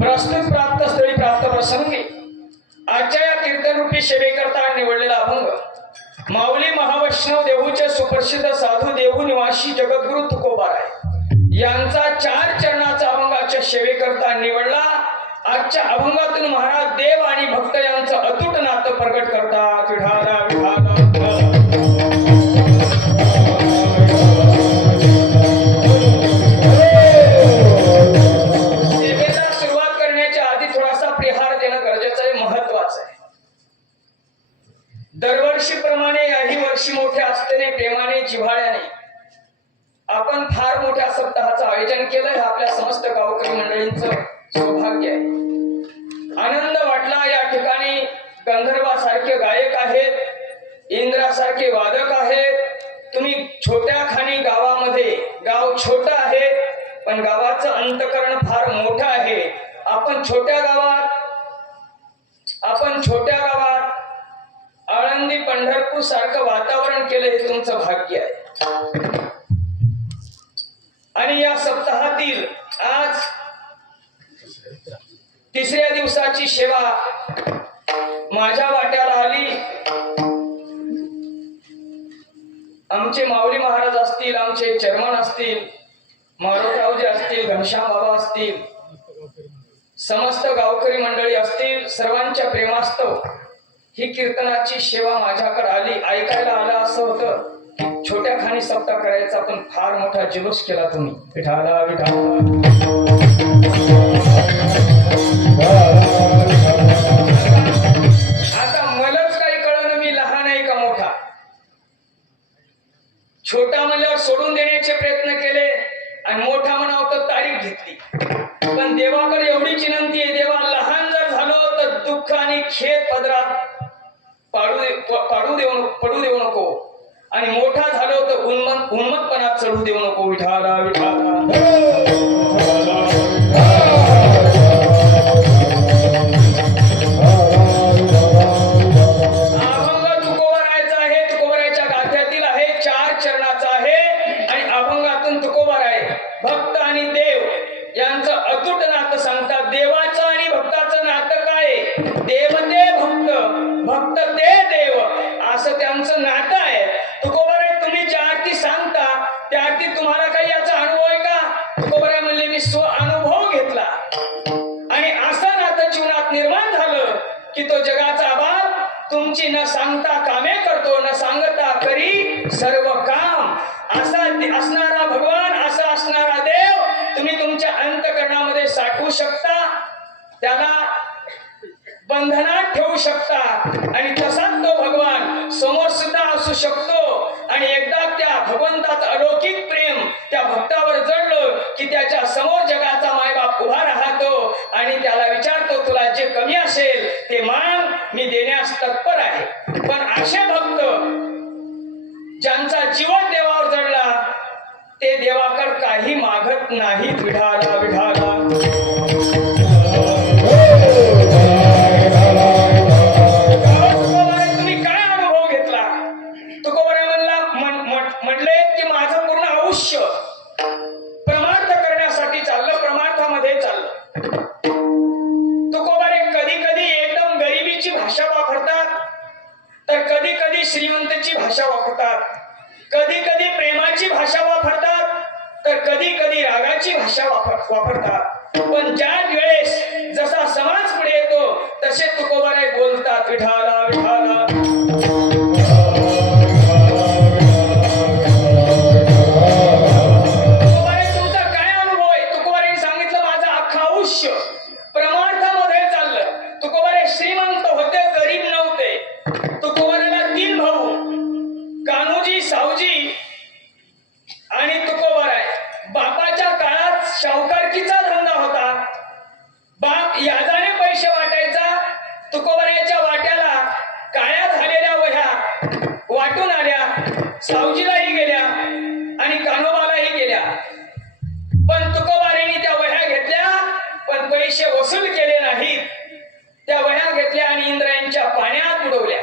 प्रस्तुत प्राप्त स्थळी प्राप्त प्रसंगी आजच्या या कीर्तनरूपी सेवेकरता निवडलेला अभंग माऊली महावैष्णव देहूचे सुप्रसिद्ध साधू देहू निवासी जगद्गुरु तुकोबाराय यांचा 4 चरणाचा अभंगाच्या सेवेकरता निवडला। आजच्या अभंगातून महाराज देव आणि भक्त यांचं अतूट नातं प्रकट करतात। विठाला विठाला सेवेला सुरुवात करण्याच्या आधी थोडासा प्रिहार देणं गरजेचं आहे, महत्वाचं आहे। दरवर्षीप्रमाणे याही वर्षी मोठ्या असतेने प्रेमाने जिव्हाळ्याने आपण फार मोठ्या सप्ताहाचं आयोजन केलंय। आपल्या समस्त गावकरी मंडळींचं सौभाग्य आहे। आनंद वाटला। या ठिकाणी गंधर्वासारखे गायक आहेत, इंद्रासारखे वादक आहेत। तुम्ही छोट्या खाणी गावामध्ये, गाव छोटं आहे पण गावाचं अंतकरण फार मोठं आहे। आपण छोट्या गावात आळंदी पंढरपूर सारखं वातावरण केलं, हे तुमचं भाग्य आहे। आणि या सप्ताहातील आज 3ऱ्या दिवसाची सेवा माझ्या वाट्याला आली। आमचे माऊली महाराज असतील, आमचे चेअरमन असतील, मारोरावजी असतील, घनश्याम बाबा असतील, समस्त गावकरी मंडळी असतील, सर्वांच्या प्रेमास्तव ही कीर्तनाची सेवा माझ्याकडे आली। ऐकायला आलं असं होतं की छोट्या खाणी सप्ताह करायचा, पण फार मोठा जुलूस केला तुम्ही। विठाला विठाला आता मलाच काही कळलं, मी लहान आहे का मोठा? छोटा म्हणल्यावर सोडून देण्याचे प्रयत्न केले आणि मोठा म्हणावं तर तारीख घेतली। पण देवाकडे एवढीच विनंती आहे, देवा लहान जर झालो तर दुःख आणि खेद पदरात पडू देऊ नको, आणि मोठा झालो तर उन्मत्तपणात चढू देऊ नको। विठाला विठाला अभंग तुकोबारायचा आहे, तुकोबारायच्या गाथ्यातील आहे, 4 चरणाचा आहे आणि अभंगातून तुकोबाराय भक्त आणि देव यांचं अतूट नातं सांगतात। देवाचं आणि भक्ताचं नातं काय? देव ते भक्त, भक्त ते देव, असं त्यांचं नातं आहे। तुकोबाराय तुम्ही ज्या आरती सांगता त्या आरती तुम्हाला काही याचा अनुभव आहे का? तुकोबाराय म्हणले मी अनुभव घेतला आणि असं नातं जीवनात निर्माण झालं की तो जगाचा बाप तुमची न सांगता कामे करतो, न सांगता करी सर्व काम। असा असणारा भगवान, असा असणारा देव तुम्ही तुमच्या अंतःकरणामध्ये साठवू शकता, त्याला बंधनात ठेवू शकता आणि तसाच तो भगवान समोर सुद्धा असू शकतो। आणि एकदा त्या भगवंताचं अलौकिक प्रेम त्या भक्तावर जडलं की त्याच्या समोर जगाचा मायबाप उभा राहतो आणि त्याला विचारतो तुला जे कमी असेल ते माग, मी देण्यास तत्पर आहे। पण असे भक्त ज्यांचा जीवन देवावर जडला ते देवाकडे काही मागत नाहीत। विठाला विठाला तुम्ही काय अनुभव घेतला? तुकोबाराय म्हणले की माझं पूर्ण आयुष्य परमार्थ करण्यासाठी चाललं, परमार्थामध्ये चाललं। तुकोबाराय कधी कधी एकदम गरिबीची भाषा वापरतात, तर कधी कधी श्रीमंताची भाषा वापरतात, कधी कधी प्रेमाची भाषा वापरतात, तर कधी कधी रागाची भाषा वापरतात। पण ज्या वेळेस जसा समाज पुढे येतो तसे तुकोबाराय बोलतात। विठाला विठाला तुकोबाराय तुमचा काय अनुभव आहे? तुकोबारायने सांगितलं माझं अख्खं आयुष्य परमार्थामध्ये चाललं। तुकोबाराय श्रीमंत होते, गरीब नव्हते। तुकोबारायला 3 भाऊ, कान्होजी, सावजी आणि तुकोबाराय। बापाच्या काळात शाहूकारकीचा धंदा होता, बाप याजाने पैसे वाटायचा। तुकोबारायच्या वाट्याला काळ्या झालेल्या वह्या वाटून आल्या, सावजीलाही गेल्या आणि कान्होबालाही गेल्या। पण तुकोबारायने त्या वह्या घेतल्या पण पैसे वसूल केले नाहीत। त्या वह्या घेतल्या आणि इंद्रायणीच्या पाण्यात बुडवल्या।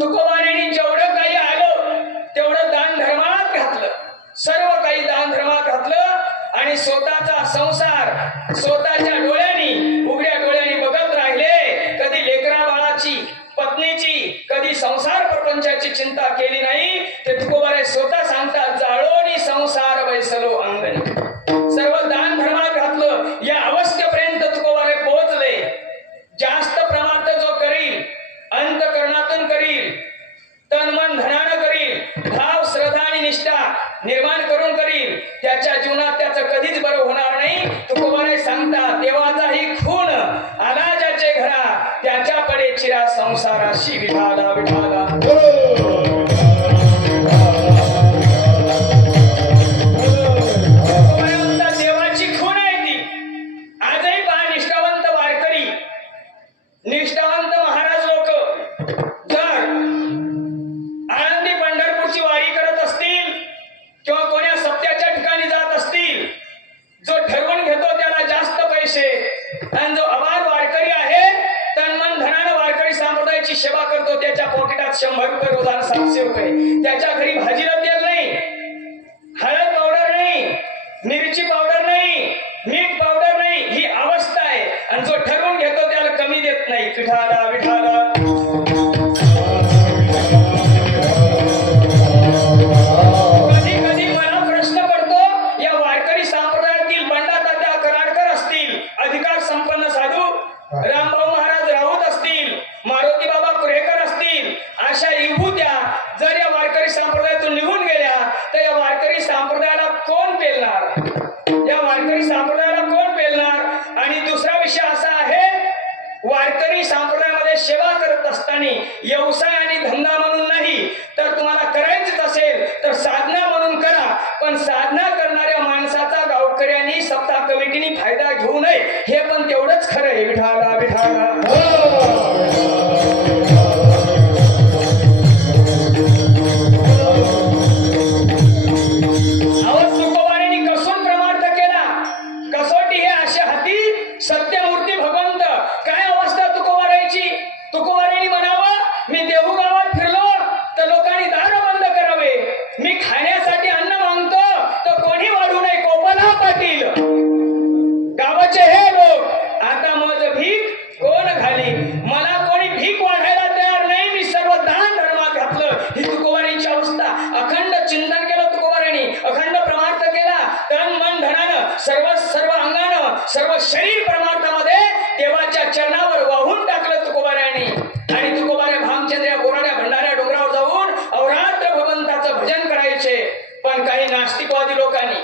तुकोबारायने जेवढं काही आलं तेवढं दान धर्मात घातलं, सर्व काही दान धर्मात घातलं आणि स्वतःचा संसार स्वतःच्या संसाराशी विठाला विठाला देवाची खूण आहे ती. आजही पहा निष्ठावंत वारकरी, निष्ठावंत महाराज लोक जर आळंदी पंढरपूरची वारी करत असतील किंवा कोण्या सत्याच्या ठिकाणी जात असतील, जो ठरवून घेतो त्याला जास्त पैसे, आणि जो अबाध वारकरी आहे तन मन धनानं वारकरी संप्रदायाची सेवा करतो त्याच्या पॉकेटात 100 रुपये रोजानं 700 रुपये, त्याच्या घरी भाजीला तेल नाही, हळद पावडर नाही, मिरची पावडर नाही, मीठ पावडर नाही, ही अवस्था आहे. आणि जो ठरवून घेतो त्याला कमी देत नाही. विठाला विठाला कधी कधी मला प्रश्न पडतो, या वारकरी संप्रदायातील बंडातात्या कराडकर असतील, अधिकार संपन्न साधू रामभाऊ महाराज राऊत असतील, मारुती बाबा कुरेकर असतील, अशा विभूत्या जर या वारकरी संप्रदायातून निघून गेल्या तर या वारकरी संप्रदायाला कोण पेलणार? या वारकरी संप्रदायाला कोण पेलणार? आणि दुसरा विषय असा आहे, वारकरी संप्रदायामध्ये सेवा करत असताना व्यवसाय आणि धंदा म्हणून नाही, तर तुम्हाला करायचं असेल तर साधना म्हणून करा. पण साधना करणाऱ्या माणसाचा गावकऱ्यांनी सप्ताह कमिटीने फायदा घेऊ नये, हे पण तेवढंच खरं आहे. विठाला विठाला सत्यमूर्ती भगवंत काय अवस्था तुकोबारायची? तुकोबारायनी म्हणावं, मी देहू गावात फिरलो तर लोकांनी दार बंद करावे, मी खाण्यासाठी अन्न मागतो तर कोणी वाढू नये, कोपला पाटील गावाचे हे लोक आता मज भीक कोण घाली, मला कोणी भीक वाढायला तयार नाही, मी सर्व दान धर्मात घातलं. ही तुकोबारायची अवस्था. अखंड चिंतन केलं तुकोबारायनी, अखंड परमार्थ केला, तन मन धनानं सर्व अंगानं सर्व शरीर परमार्थामध्ये देवाच्या चरणावर वाहून टाकलं तुकोबारायनी. आणि तुकोबारे भामचंद्र बोराड्या भंडाऱ्या डोंगरावर जाऊन अवरात्र भगवंताचं भजन करायचे. पण काही नास्तिकवादी लोकांनी,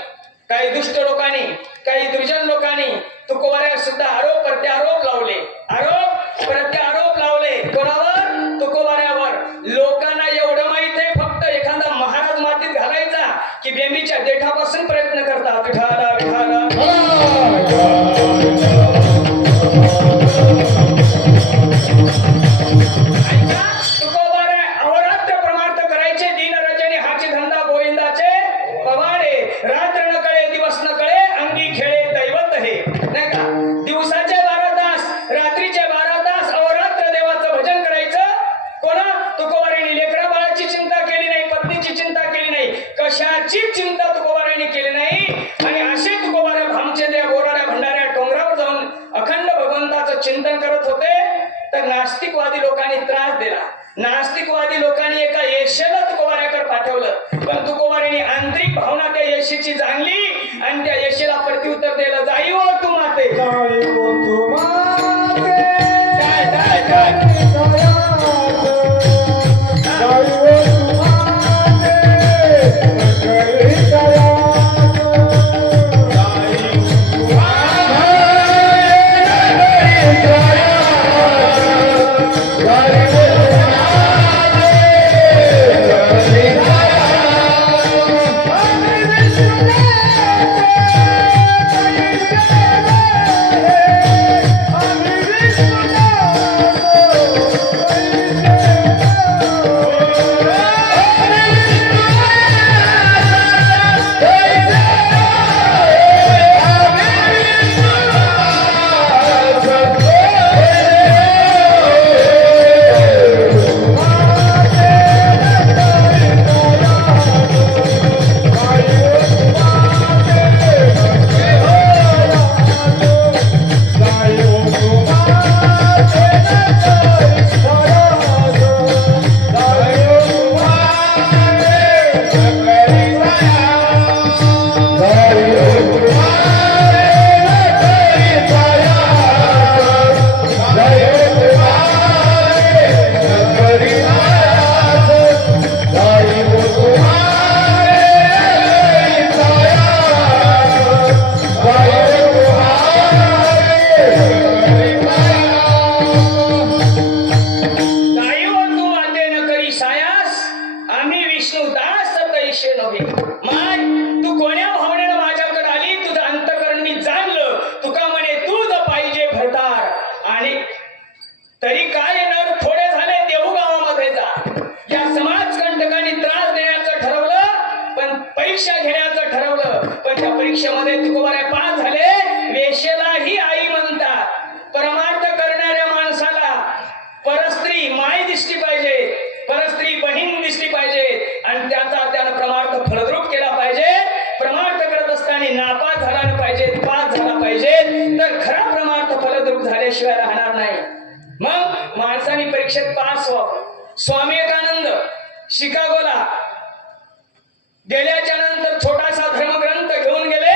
काही दुष्ट लोकांनी, काही दुर्जन लोकांनी तुकोबाऱ्यावर सुद्धा आरोप प्रत्यारोप लावले, आरोप प्रत्यारोप लावले. कोणावर? तुकोबाऱ्यावर. लोकांना एवढं माहित आहे, फक्त एखादा महाराज मातीत घालायचा की बेंबीच्या देठापासून प्रयत्न करतात. विठाला विठाला तुकोबारे अहोरात्र परमार्थ करायचे, दिन रजनी हाची धंदा गोविंदाचे पवाडे, रात्र न कळे दिवस न कळे अंगी खेळे दैवत हे. नाही का? दिवसाचे 12 तास, रात्रीचे 12 तास अहोरात्र देवाचं भजन करायचं. कोणा? तुकोबारायनी. लेकरा बाळाची चिंता केली नाही, पत्नीची चिंता केली नाही, कशाची चिंता तुकोबारायनी केली नाही. आणि असे तुकोबारे भामचंद्र बोराड्या भंडाऱ्या डोंगरावर जाऊन अखंड भगवंताचं चिंतन करत होते. तर नास्तिकवादी लोकांनी त्रास दिला. नास्तिकवादी लोकांनी एका येशेला तुकोबाऱ्याकडे पाठवलं, पण तुकोबाऱ्याने आंतरिक भावना त्या येशीची जाणली आणि त्या येशेला प्रत्युत्तर दिलं, जाई हो तू माते, जाई हो तू माते, काय काय काय जाई हो तू माते, करी तयात, जाई हो स्वामी विवेकानंद शिकागोला गेल्याच्या नंतर छोटासा धर्मग्रंथ घेऊन गेले,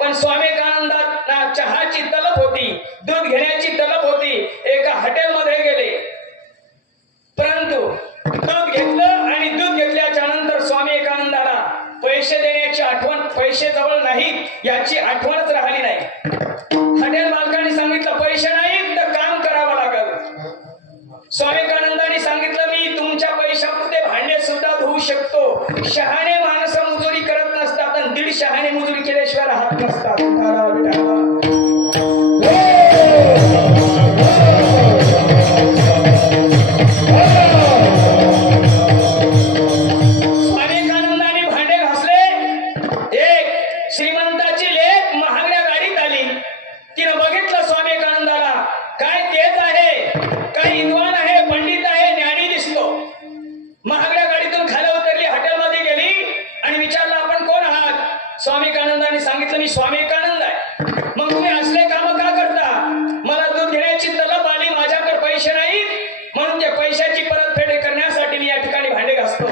पण स्वामी विवेकानंदांना चहाची तलब होती, दूध घेण्याची तलब होती. एका हॉटेलमध्ये गेले, परंतु दूध घेतलं आणि दूध घेतल्याच्या नंतर स्वामी विवेकानंदाला पैसे देण्याची आठवण, पैसे जवळ नाहीत याची आठवणच राहिली नाही. हॉटेल मालकाने सांगितलं पैसे नाहीत तर काम करावं लागल. स्वामी विवेकानंदांनी सांगितलं मी तुमच्या पैशापुरते भांडे सुद्धा धुवू शकतो. शहाणे माणसं मजुरी करत नसतात आणि 1.5 शहाणे मजुरी केल्याशिवाय राहत नसतात. विठाला, विठाला. स्वामी विवेकानंदांनी भांडे घासले. एक श्रीमंताची लेक महागड्या गाडीत आली. तिनं बघितलं स्वामी विवेकानंदाला, काय तेज आहे, काय विद्वान आहे, पंडित आहे, ज्ञानी दिसतो. महागड्या गाडीतून खाली उतरली, हॉटेलमध्ये गेली आणि विचारलं आपण कोण आहात? स्वामी विवेकानंदांनी सांगितलं मी स्वामी विवेकानंद आहे. मग तुम्ही असले काम का करता? मला दूध घेण्याची तलब आली, माझ्याकडे पैसे नाहीत, म्हणून त्या पैशाची परतफेड करण्यासाठी मी या ठिकाणी भांडे घासतो.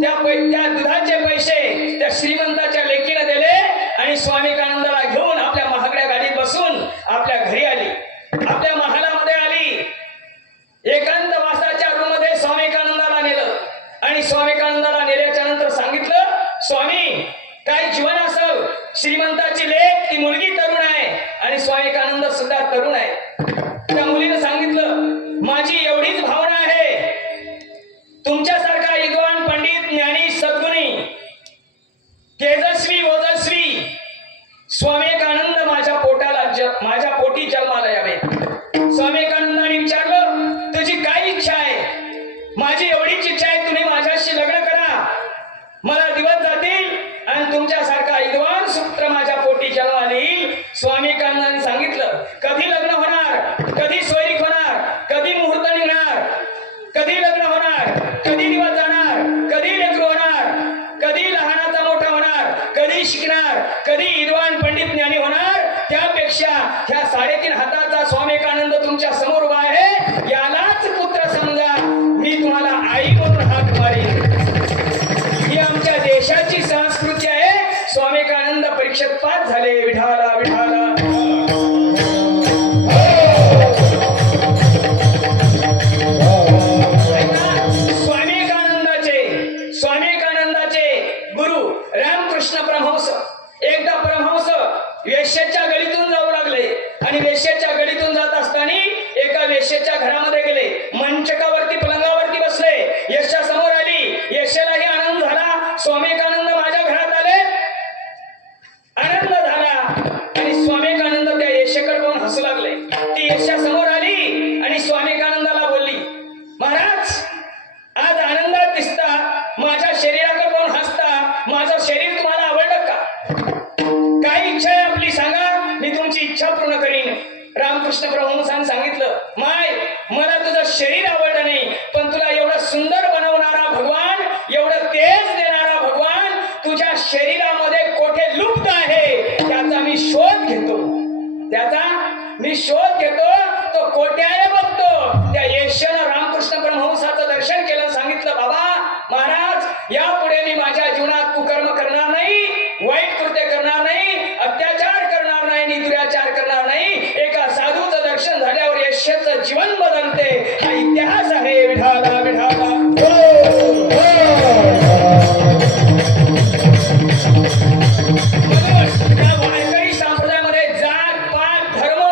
त्या दुधाचे पैसे त्या श्रीमंताच्या लेकीने दिले आणि स्वामी विवेकानंदाला घेऊन आपल्या महागड्या गाडीत बसून आपल्या घरी आली, आपल्या महालामध्ये आली. एकांत वासाच्या रूम मध्ये स्वामी विवेकानंदाला नेलं आणि स्वामी विवेकानंदाला नेल्याच्या नंतर सांगितलं स्वामी काय जीवन असेल, श्रीमंताची लेक ती मुलगी तरुण आहे आणि स्वामी विवेकानंद सुद्धा तरुण आहे. त्या मुलीने सांगितलं माझी एवढीच भावना आहे, तुमच्यासारखा विद्वान पंडित ज्ञानी सद्गुणी तेजस्वी ओजस्वी स्वामी विवेकानंद माझ्या पोटी जन्माला यावे. स्वामी विवेकानंदांनी विचारलं तुझी काय इच्छा आहे? माझी एवढीच इच्छा आहे तुम्ही माझ्याशी लग्न करा, मला दिवस जातील आणि तुमच्यासारखा विद्वान सूत्र माझ्या पोटी जन्माला येईल. स्वामी विवेकानंदांनी सांगितलं कधी लग्न होणार, कधी सोयरीक होणार, कधी मुहूर्त निघणार, कधी लग्न होणार, कधी दिवस जाणार, कधी लेकरू होणार, कधी लहानाचा मोठा होणार, कधी शिकणार, कधी विद्वान पंडित ज्ञानी होणार. त्यापेक्षा ह्या 3.5 हाताचा स्वामी विवेकानंद तुमच्या समोर उभा आहे, यालाच पुत्र समजा, मी तुम्हाला आई म्हणून हाक मारीन. ही आमच्या देशाची संस्कृती आहे. स्वामी विवेकानंद परीक्षेत पास झाले. विठाला, विठाला. स्वामी विवेकानंदाचे गुरु रामकृष्ण परमहंस एकदा परमहंस वेश्येच्या गळीतून जाऊ लागले आणि वेश्येच्या गळीतून जात असताना एका वेश्येच्या घरामध्ये गेले, मंचकावरती पलंगावरती बसले. यशा समोर आली, यशेलाही आनंद झाला, स्वामी विवेकानंद माझ्या घरात आले, आनंद झाला आणि स्वामी विवेकानंद त्या यशेकडे पाहून हसू लागले. ती यशा समोर आली आणि स्वामी विवेकानंदाला बोलली महाराज आज आनंदात दिसता, माझ्या शरीराकडे पाहून हसता, माझं शरीर तुम्हाला आवडलं का? काय इच्छा आहे आपली सांगा, मी तुमची इच्छा पूर्ण करीन. रामकृष्ण परमहंसांनी सांगितलं माय मला तुझं शरीर आवडलं नाही, पण तुला एवढं सुंदर बनवणारा भगवान, एवढं तेज देणारा भगवान तुझ्या शरीरामध्ये कोठे लुप्त आहे त्याचा मी शोध घेतो, तो कोठे आहे बघतो. त्या येशूने रामकृष्ण परमहंसाचं दर्शन केलं, सांगितलं बाबा महाराज यापुढे मी माझ्या जीवनात कुकर्म करणार नाही, वाईट कृत्य करणार नाही, अत्याचार करणार नाही आणि दुराचार करणार नाही. एका साधूचं दर्शन झाल्यावर यशचं जीवन बदलते, हा इतिहास आहे. विठाला, विठाला. त्या वारकरी संप्रदायामध्ये जात पात धर्म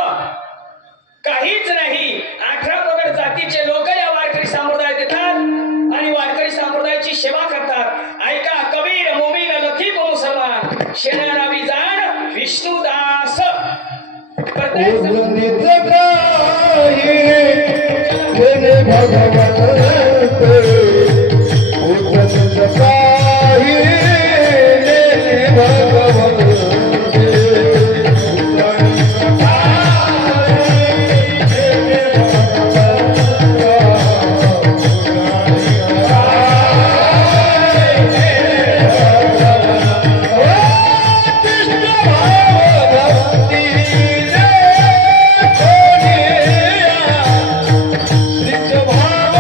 काहीच नाही. 18 पगड जातीचे लोक या वारकरी संप्रदायात येतात आणि वारकरी संप्रदायाची सेवा करतात. ऐका कबीर मोमीन लतीफ मुसलमान शेणारावी जाण विष्णुदास. भाव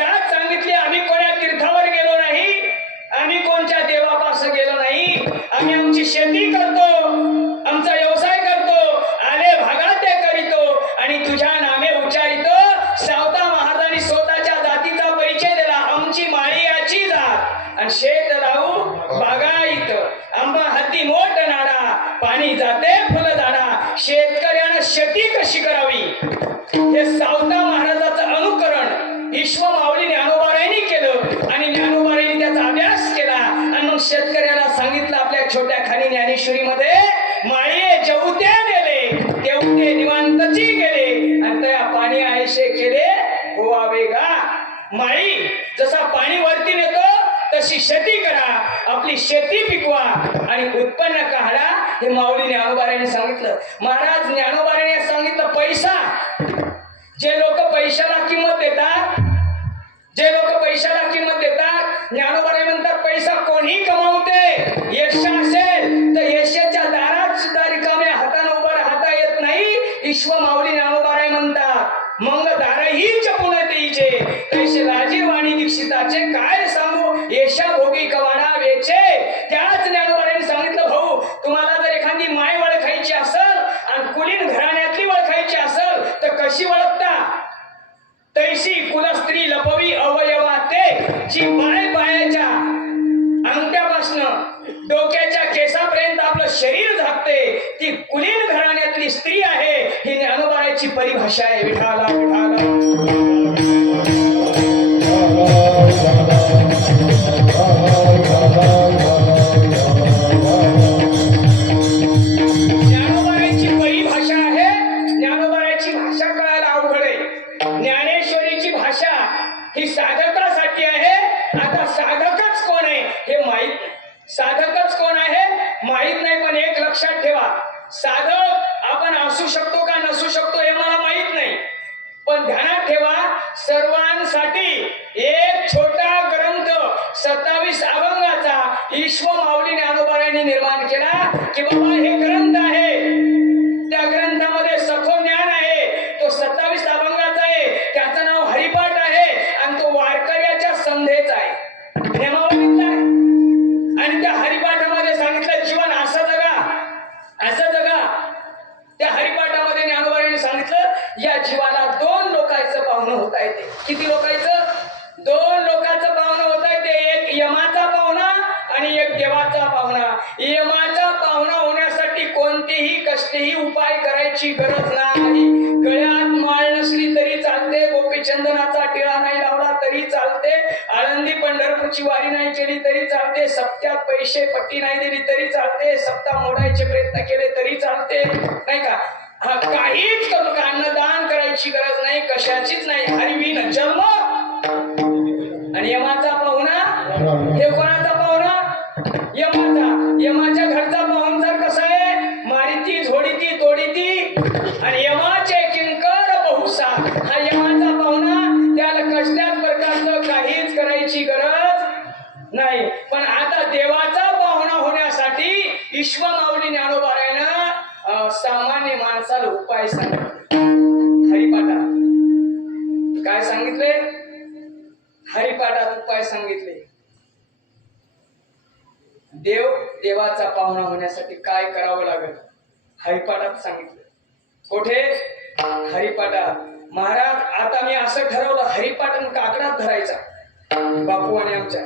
जात सांगितली, आम्ही कोण्या तीर्थावर गेलो नाही, आम्ही कोणत्या देवापास गेलो नाही, आम्ही आमची शेती करतो, आमचा व्यवसाय करतो, आले भागात ते करीतो आणि तुझ्या नामे उच्चारितो. सावता महाराजांनी स्वतःच्या जातीचा परिचय दिला, आमची माळी याची जात आणि शेत लावू बागायत, आंबा हाती मोठ नाडा, पाणी जाते फुलदाडा, शेतकऱ्यानं शेती कशी करावी हे सावता महाराजाचं अनुकरण ईश्व माऊली ज्ञानोबारायांनी केलं आणि ज्ञानोबारायांनी त्याचा अभ्यास केला आणि मग शेतकऱ्याला सांगितलं आपल्या छोट्या खाणी ज्ञानेश्वरीमध्ये, माळी जेवते नेले तेवते निवांतची गेले आणि त्या पाणी आयशे केले होवावे गा. माळी जसा पाणी वरती नेतो तशी शेती करा, आपली शेती पिकवा आणि उत्पन्न काढा हे माऊली ज्ञानोबारायांनी सांगितलं. महाराज ज्ञानोबारायांनी सांगितलं पैसा, जे लोक पैशाला किंमत देतात, जे लोक पैशाला किंमत देतात, ज्ञानोबाराय म्हणतात पैसा कोणी कमावते, यश असेल तर यशाच्या दारात सुद्धा रिकाम्या हाताने उभं राहता येत नाही. ईश्वर माऊली ज्ञानोबाराय म्हणतात मंग दारही जपून देईचे, तैसे राजीवाणी दीक्षिताचे काय सांगू, येशा भोगी कवाडा वेचे. त्याच ज्ञानोबारायांनी सांगितलं, भाऊ तुम्हाला जर एखादी माय ओळखायची असेल आणि कुलीन घराण्यातली ओळखायची असेल तर कशी ओळखता, तैशी कुलस्त्री लपवी अवयवा ते, जी माय पायाच्या अंगठ्यापासनं डोक्याच्या केसापर्यंत आपलं शरीर झाकते ती कुलीन घराण्यातली स्त्री आहे. ही ज्ञानोबाराची परिभाषा आहे. विठाला विठाला ज्ञानोबाराची परिभाषा आहे. ज्ञानोबाराची भाषा कळायला अवघड आहे. ज्ञानेश्वरीची भाषा ही साधकासाठी आहे. आता साधकच कोण आहे हे माहित नाही. साधकच कोण आहे माहित नाही, पण एक लक्षात ठेवा, साधक आपण असू शकतो का नसू शकतो हे मला माहित नाही, पण ध्यानात ठेवा सर्वांसाठी एक छोटा ग्रंथ 27 अभंगाचा ईश्वर माऊली ज्ञानोबारायांनी निर्माण केला की बाबा हे ग्रंथ आहे, त्या ग्रंथामध्ये सखोल ज्ञान आहे, तो 27 अभंगाचा आहे, त्याचं नाव हरिपाठ आहे आणि तो वारकऱ्याच्या संधेचा आहे, नेमावलीतला आहे. आणि त्या हरिपाठामध्ये सांगितलं जीवन असं जगा, असं जगा. त्या हरिपाठामध्ये ज्ञानोबारायांनी सांगितलं या जीवाला 2 लोकांचं पाहुणं होता येते. किती लोकांचं? 2 लोकांचं पाहुणं होता येते. एक यमाचा पाहुणा आणि एक देवाचा पाहुणा. यमाचा पाहुणा होण्यासाठी कोणतेही कष्टही उपाय करायची गरज नाही. गळ्यात माळ नसली तरी चालते, गोपीचंदनाचा टिळा नाही लावला तरी चालते, आळंदी पंढरपूरची वारी नाही केली तरी चालते, सप्त्यात पैसे पट्टी नाही दिली तरी चालते, सप्ताह मोडायचे प्रयत्न केले तरी चालते, नाही का? हा काहीच करू का, अन्नदान करायची गरज नाही, कशाचीच नाही. हरिविन जन्म. आणि यमाचा पाहुणा हे कोणाचा पाहुणा? यमाचा. यमाच्या घरचा पाहुणचार कसा आहे? मारिती झोडीती तोडीती आणि यमाचे किंकर बहुसा. हा यमाचा पाहुणा, त्याला कसल्याच प्रकारचं काहीच करायची गरज नाही. पण आता देवाचा पाहुणा होण्यासाठी ईश्वर माऊली ज्ञानोबारायानं सामान्य माणसाला उपाय सांगितले. हरिपाठात काय सांगितले? हरिपाठात उपाय सांगितले. देवाचा पाहुणा होण्यासाठी काय करावं लागेल हरिपाठात सांगितलं. कुठे? हरिपाठात. महाराज आता मी असं ठरवलं, हरिपाठ आणि काकडात धरायचा. बापू आणि आमच्या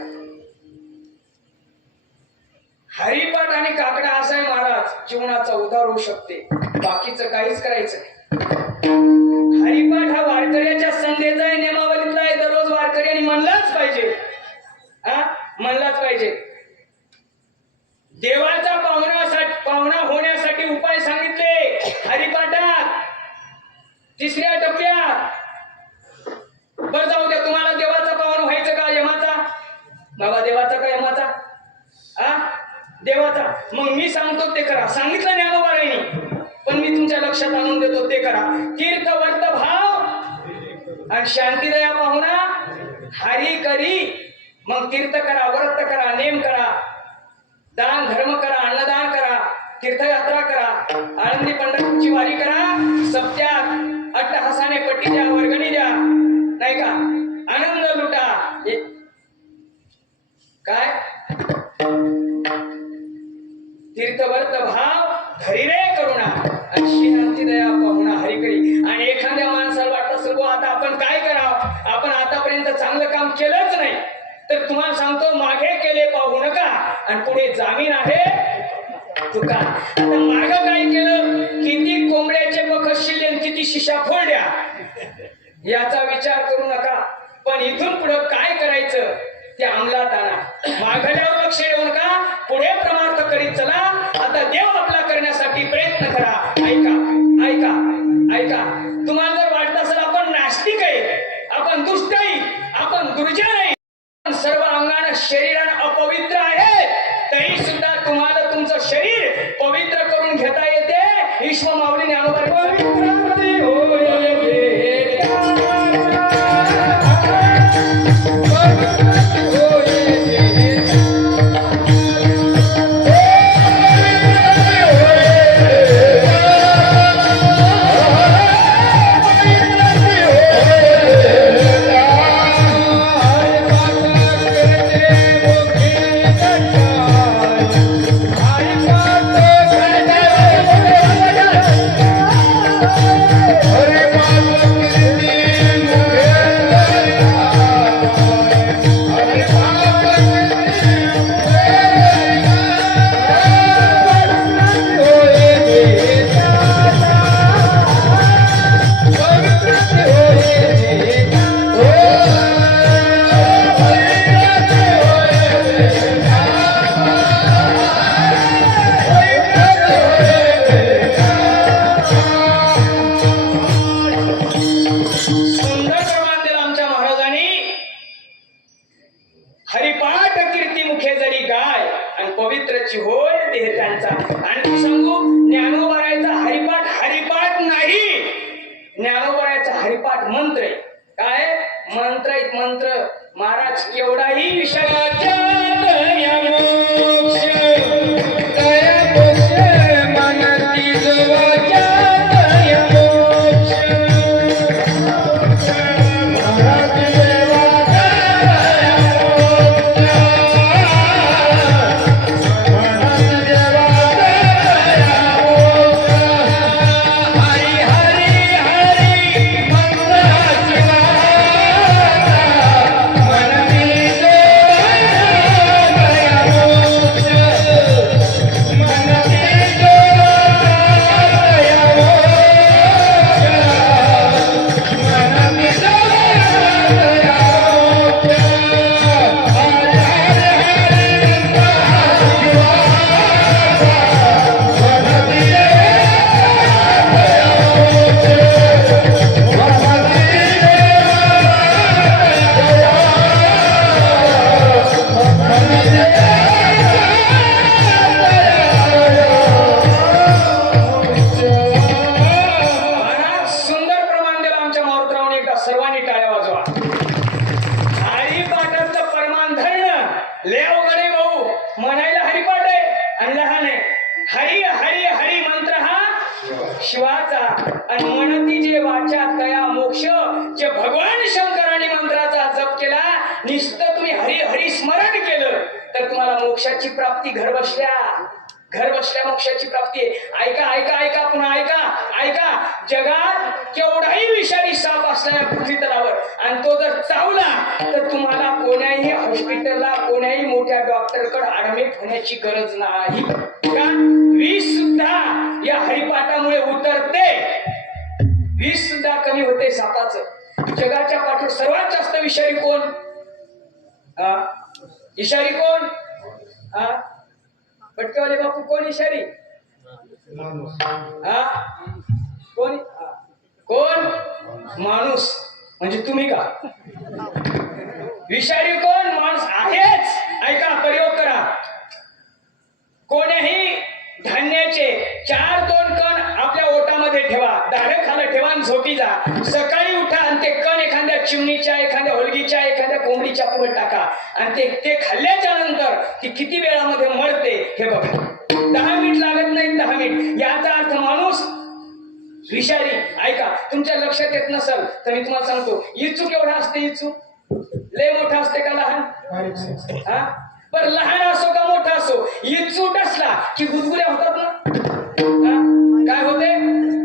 हरिपाठ आणि काकडा असा आहे महाराज, जीवनाचा उद्धार होऊ शकते, बाकीचं काहीच करायचं नाही. हरिपाठ हा वारकऱ्याच्या संधीचा आहे, नियमावलीतला आहे. दररोज वारकऱ्यांनी म्हणलाच पाहिजे, म्हणलाच पाहिजे. देवाचा पाहुणा होण्यासाठी उपाय सांगितले हरिपाठात 3ऱ्या टप्प्यात. बरं जाऊ द्या, तुम्हाला देवाचा पाहुणा व्हायचं का यमाचा? बाबा देवाचा का यमाचा? देवाचा. मग मी सांगतो ते करा. सांगितलं ज्ञानोबारायांनी, पण मी तुमच्या लक्षात आणून देतो ते करा. तीर्थ वर्त भाव आणि शांतीदया पाहुणा हरी करी. मग तीर्थ करा, व्रत करा, नेम करा, दान धर्म करा, अन्नदान करा, तीर्थयात्रा करा, आळंदी पंढरपूरची वारी करा, सप्त्यात अट्टहासाने पट्टी द्या, वर्गणी द्या, नाही का? आनंद लुटा. केलंच नाही तर तुम्हाला सांगतो मागे केले पाहू नका आणि पुढे जामीन आहे तुका. आता माग काय केलं, किती कोंबड्याचे बखर शिल्ले आणि किती शिशा फोडल्या याचा विचार करू नका, पण इथून पुढे काय करायचं ते अंमलात आणा. मागल्यावर लक्ष देऊ नका, पुढे प्रमार्थ करीत चला. आता देव आपला करण्यासाठी प्रयत्न करा. ऐका ऐका ऐका, तुम्हाला जर वाटत असेल आपण नास्तिक आहे, आपण दुष्ट आहे, आपण दुर्जन आहे, सर्व अंगानं शरीरानं अपवित्र आहे, तरी सुद्धा तुम्हाला तुमचं शरीर पवित्र करून घेता येते. ईश्वर माऊली ज्ञानोबा पवित्र हरिपाठ कीर्ती मुखे जरी गाय आणि पवित्रची होय देह त्यांचा. आणखी सांगू, ज्ञानोबरायचा हरिपाठ हरिपाठ नाही, ज्ञानोबरायचा हरिपाठ मंत्र आहे. काय मंत्र आहेत? मंत्र. महाराज केवढाही विषयाच्या सर्वांनी टाळ्या वाजवा. हरिपाठाचं परमान धरणं लय अवघड आहे भाऊ. म्हणायला हरिपाठ आहे आणि लहान आहे. हरी हरी हरी मंत्र हा शिवाचा आणि म्हणती जे वाचा तया मोक्ष. जे भगवान शंकराने मंत्राचा जप केला, नुसतं तुम्ही हरी हरी स्मरण केलं तर तुम्हाला मोक्षाची प्राप्ती घर बसल्या मोक्षाची प्राप्ती आहे. ऐका ऐका ऐका, पुन्हा ऐका ऐका. जगात केवढाही विषारी साप असला पृथ्वी तलावर आणि तो जर चावला तर तुम्हाला कोण्याही हॉस्पिटलला कोण्याही मोठ्या डॉक्टरकडे ऍडमिट होण्याची गरज नाही. का? विष सुद्धा या हरिपाठामुळे उतरते, विष सुद्धा कमी होते सापाचं. जगाच्या पाठीवर सर्वात जास्त विषारी कोण? विषारी कोण? भटकेवाले बापू कोण इशारी? कोण? कोण? माणूस. म्हणजे तुम्ही का? विषारी कोण? माणूस आहेच. ऐका, प्रयोग करा. कोणीही धान्याचे 4-2 कण आपल्या ओटामध्ये ठेवा, दाढे खाली ठेवा आणि झोपी जा. सकाळी उठा आणि ते कण एखाद्या चिमणीच्या, एखाद्या होलगीच्या, एखाद्या कोंबडीच्या पुढे टाका आणि ते खाल्ल्याच्या नंतर ती किती वेळामध्ये मरते हे बघा. 10 मिनिट लागत नाही, 10 मिनिट. याचा अर्थ माणूस विषारी. ऐका, तुमच्या लक्षात येत नसेल तर मी तुम्हाला सांगतो, इचू केवढा असते? इचू लय मोठा असते का लहान? पण लहान असो का मोठा असो, इचूट असला की गुदगुल्या होतात ना. काय होते?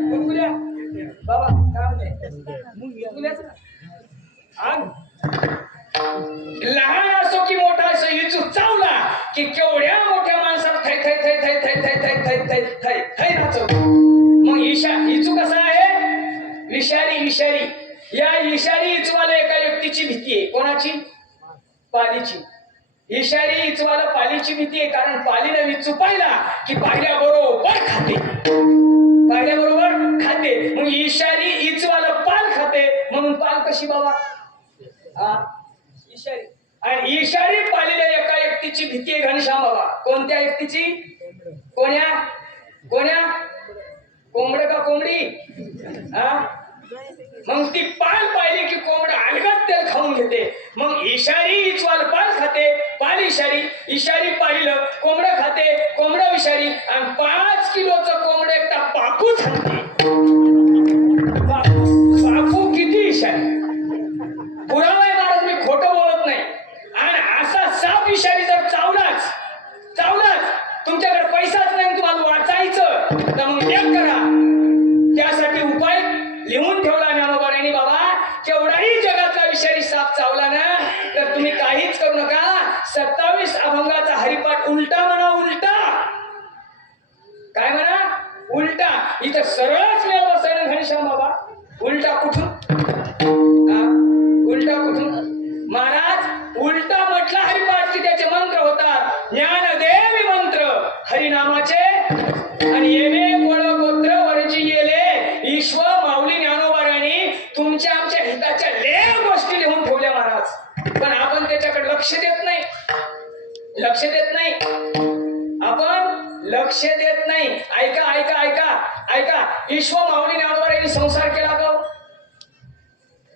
गुदगुल्या. बाबा काय होते? गुदगुल्याच. लहान असो की मोठा असो इचू चावला की केवढ्या मोठ्या माणसाला थै थै थै थै थै थै थै थै थै थै थै नाचवतो. मग इचू कसा आहे? विषारी. या विषारी इचवाला एका व्यक्तीची भीती आहे. कोणाची? पालीची. विषारी इचवाला पालीची भीती आहे, कारण पालीला विचू पाहिला की पाहिल्याबरोबर खाते. मग इशारी इचवाला पाल खाते, म्हणून पाल कशी बाबा? इशारी. आणि इशारी पालीला एका व्यक्तीची भीती आहे घनश्याम बाबा. कोणत्या व्यक्तीची? कोण्या? कोंबड का कोंबडी? मग ती पाल पाहिली की कोंबड अलगद तेल खाऊन घेते. मग इशारी इचवाल पाल खाते, पाल इशारी पालीलं कोंबड खाते, कोंबड विषारी. आणि 5 किलोचं कोंबड एकटा पापूच खाते. पापू किती इशारी? पुरावा आहे महाराज, मी खोटं बोलत नाही. आणि असा साप विषारी जर चावलाच तुमच्याकडे पैसाच नाही, तुम्हाला वाचायचं तर मग एक करा. त्यासाठी उपाय लिहून ठेवला ज्ञानोबांनी. बाबा केवढाही जगातला विषारी साप चावला ना तर तुम्ही काहीच करू नका. 27 अभंगाचा हरिपाठ उलटा म्हणा. उलटा काय म्हणा? उलटा. इथं सरळच वेळ बसायला घनश्याम बाबा. उलटा कुठून? महाराज उलटा म्हटला हरिपाठ की त्याचे मंत्र होतात. ज्ञानदेवी मंत्र हरिनामाचे. आणि येवे कोळ गोत्र वरची गेले ईश्वर माऊली ज्ञानोबारांनी तुमच्या आमच्या हिताच्या लेव गोष्टी लिहून ठेवल्या महाराज. पण आपण त्याच्याकडे लक्ष देत नाही. आपण लक्ष देत नाही. ऐका. ईश्वर माऊली ज्ञानोबारांनी संसार केला का?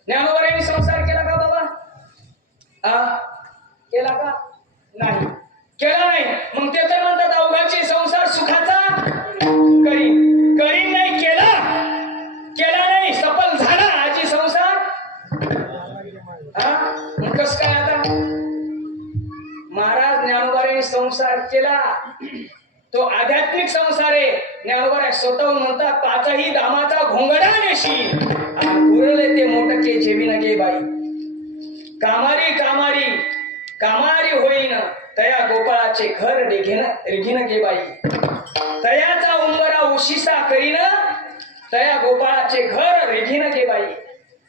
ज्ञानोबारांनी संसार केला का बाबा? केला का? नाही केला नाही. मग ते तर म्हणतात अवघाची संसार सुखाचा करीन नाही. केला नाही, सफल झाला आजी संसार. मग कस काय आता? महाराज ज्ञानोबारांनी संसार केला तो आध्यात्मिक संसार आहे. ज्ञानोबा स्वतःहून म्हणतात 5ही दामाचा घोंगडा नेशी उरले ते मोठके जेवी न गे बाई. कामारी होईन तया गोपाळाचे घर रेघीन गे बाई. तयाचा उंबरा उशिसा करीन तया गोपाळाचे घर रेघीन गे बाई.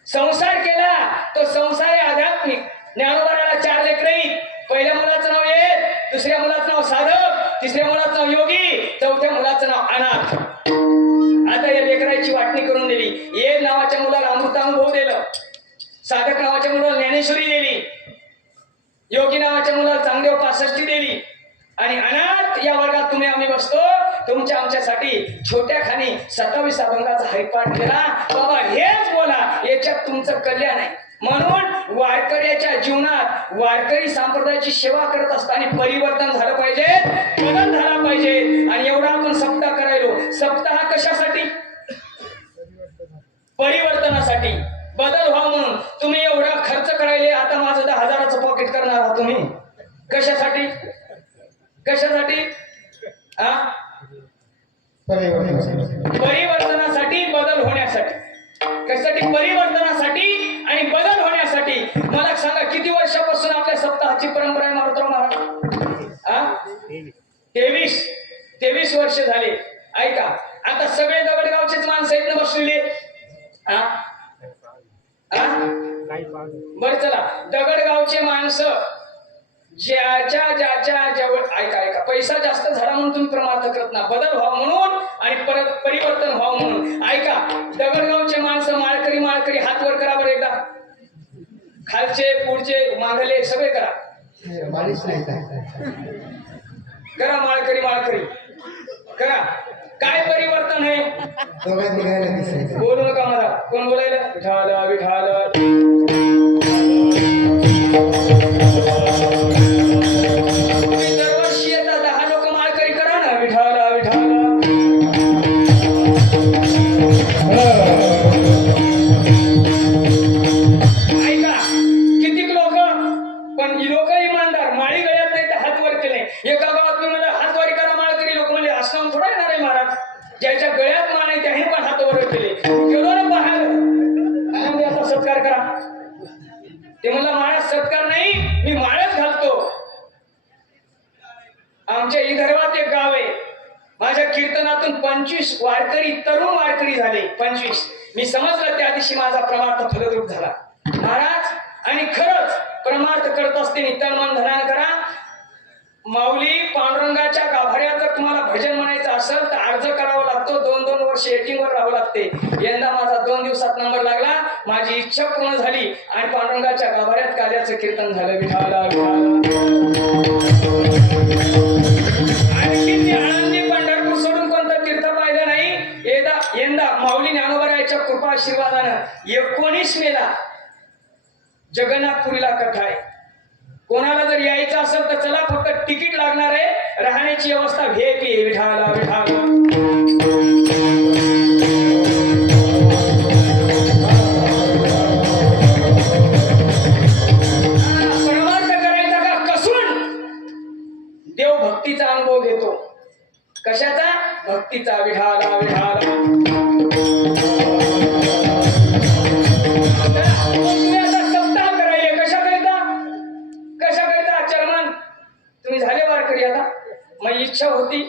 संसार केला तो संसार आहे आध्यात्मिक. ज्ञानोबाला 4 लेकरं आहेत. पहिल्या मुलाचं नाव वेद, दुसऱ्या मुलाचं नाव साधक, तिसऱ्या मुलाचं नाव योगी, चौथ्या मुलाचं नाव अनाथ. आता या लेकराची वाटणी करून दिली. वेद नावाच्या मुलाला अमृतानुभव दिलं, साधक नावाच्या मुलाला ज्ञानेश्वरी दिली, योगी नावाच्या मुलाला चांगदेव 65 दिली, आणि अनाथ या वर्गात तुम्ही आम्ही बसतो. तुमच्या आमच्यासाठी छोट्या खाणी 27 अभंगाचा हरिपाठ केला. बाबा हेच बोला, याच्यात तुमचं कल्याण आहे. म्हणून वारकऱ्याच्या जीवनात वारकरी संप्रदायाची सेवा करत असताना परिवर्तन झालं पाहिजे, बदल झाला पाहिजे. आणि एवढा आपण सप्ताह करायलो. सप्ताह कशासाठी? परिवर्तनासाठी, बदल व्हावा म्हणून. तुम्ही एवढा खर्च करायले. आता माझं 10,000चं पॉकेट करणार आहात तुम्ही. कशासाठी? परिवर्तनासाठी, बदल होण्यासाठी. कशासाठी? परिवर्तनासाठी आणि बदल होण्यासाठी. मला सांगा किती वर्षापासून आपल्या सप्ताहाची परंपरा आहे मारुतराव महाराज? 23 वर्ष झाले. ऐका, आता सगळे दगडगावचेच माणसं आहेत ना बसलेले. बर चला, दगडगावचे माणसं ज्याच्या जवळ ऐका पैसा जास्त झाला म्हणून तुम्ही प्रमार्थ करत ना. बदल व्हावा म्हणून आणि परत परिवर्तन व्हावं म्हणून. ऐका, दगडगावचे माणसं माळकरी हात वर करा बरं एकदा. खालचे पुढचे मागले सगळे करा. करा माळकरी करा. काय परिवर्तन आहे? बोलू नका मला. कोण बोलायला? विठाल. दरवर्षी येतात 10 लोक माळकरी करा ना. विठाल. ऐका, कितीक लोक, पण लोक इमानदार. माळी गळ्यात नाही तर हात वर केले. एका गावात मी मला हातवारी करा माळकरी लोक म्हणजे असं थोडा येणार आहे महाराज. ज्याच्या गळ्यात मान आहे त्याने पण हात वर केले. गेलो ना पाहायला, आनंदी आता सत्कार करा. ते मला महाराज सत्कार नाही, कीर्तनातून 25 वारकरी तरुण वारकरी झाले. 25 मी समजलं त्या दिवशी माझा परमार्थ फलद्रूप झाला महाराज. आणि खरंच परमार्थ करत असते तन मन धनानं करा. माऊली पांडुरंगाच्या गाभाऱ्यात जर तुम्हाला भजन म्हणायचं असेल तर अर्ज करावा लागतो. 2-2 वर्ष वेटिंगवर राहावं लागते. यंदा माझा 2 दिवसात नंबर लागला. माझी इच्छा पूर्ण झाली आणि पांडुरंगाच्या गाभाऱ्यात काल्याचं कीर्तन झालं. विठाला आणखी मी आळंदी पंढरपूर सोडून कोणतं तीर्थ पाहिलं नाही. यंदा माऊली ज्ञानोबरायाच्या कृपा आशीर्वादानं 19 मेला जगन्नाथपुरीला कथा आहे. कोणाला जर यायचं असेल तर चला, फक्त तिकीट लागणार आहे. राहण्याची व्यवस्था VIP आहे. विठाला विठाला परमार्थ करायचा का कसून देव भक्तीचा अनुभव घेतो. कशाचा? भक्तीचा. विठाला विठाला तुम्ही आता सप्ताह करायले कशा करता चर्मन तुम्ही झाले वारकरी. आता माझी इच्छा होती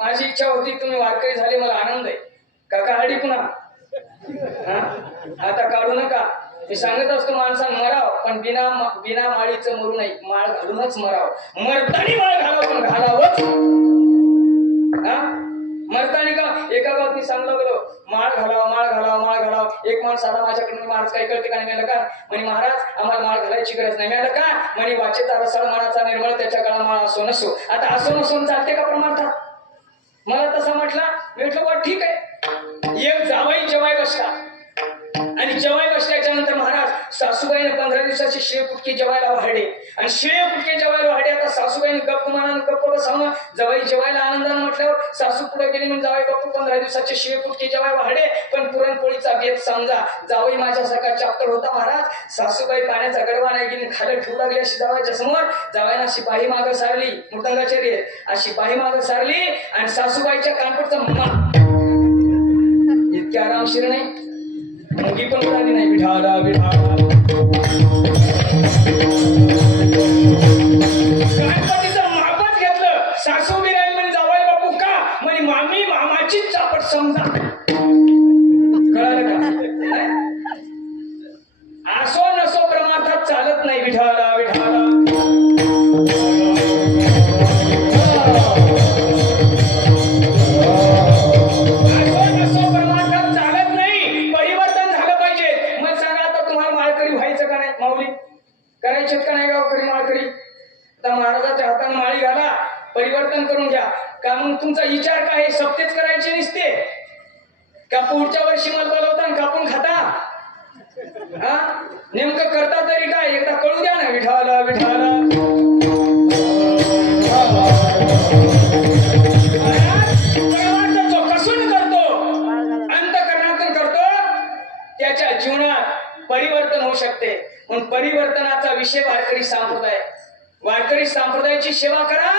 माझी इच्छा होती तुम्ही वारकरी झाले. मला आनंद आहे. काका हाडी पुन्हा आता काढू नका. मी सांगत असतो माणसानं मराव पण बिना माळीचं मरू नाही. माळ घालूनच मराव. मरतानी माळ घालावं घालावंच. मरतानी का एका गावात मी सांगलो गेलो माळ घालावा. एक माणूस आला माझ्याकडे. महाराज काय कळते का नाही मिळालं का? म्हणे महाराज आम्हाला माळ घालायची गरज नाही. मिळालं का? म्हणे वाचेचा रसाळ मनाचा निर्मळ त्याच्या गळा माळ असो नसो. आता असो नसो चालते का परमार्थात? मला तसं म्हटलं. मी म्हटलं बा ठीक आहे. एक जावाई जेवाय बसला आणि जेवाय बसल्याच्या नंतर महाराज सासूबाईने 15 दिवसाची शिळे पुटकी जेवायला वाढले आणि शिळे पुटके जेवायला वाढले. आता सासूबाईने गप्प मनानं गप्प बसावं. जवाई जेवायला आनंदानं म्हटल्यावर सासू पुढे गेली म्हणून जावाई बापू 15 दिवसाचे शिळे पुटके जेवाय वाढले. पण पुरणपोळीचा बेत समजा. जावई माझ्यासारखा चाप्टर होता महाराज. सासूबाई पाण्याचा गडवा नाही गेली खाली ठेवू लागली अशी जावायच्या समोर. जावायला अशी बाही मागं सारली. मृदंगाचे रे अशी बाही मागं सारली आणि सासूबाईच्या कानपूरचा इतक्या आरामशीर नाही. मुगी पण उडाली नाही. विठाला विठाला गणपतीचं मापच घेतलं. सासू बी राहील म्हणे जावई बापू का? म्हणे मामी मामाचीच चापट समजा. कळालं का? असो नसो परमार्थात चालत नाही. विठाला विठाला करायचे का नाही गावकरी माळकरी? आता महाराजाच्या हाताने माळी घाला. परिवर्तन करून घ्या. का मग तुमचा विचार काय आहे? सप्तेच करायचे नसते का? पुढच्या वर्षी मला बोलवता कापून खाता. नेमकं करता तरी काय? एकदा कळू द्या ना. विठाला विठाला जो कसून करतो अंतःकरणातून करतो त्याच्या जीवनात परिवर्तन होऊ शकते. म्हणून परिवर्तनाचा विषय वारकरी संप्रदायाची सेवा करा.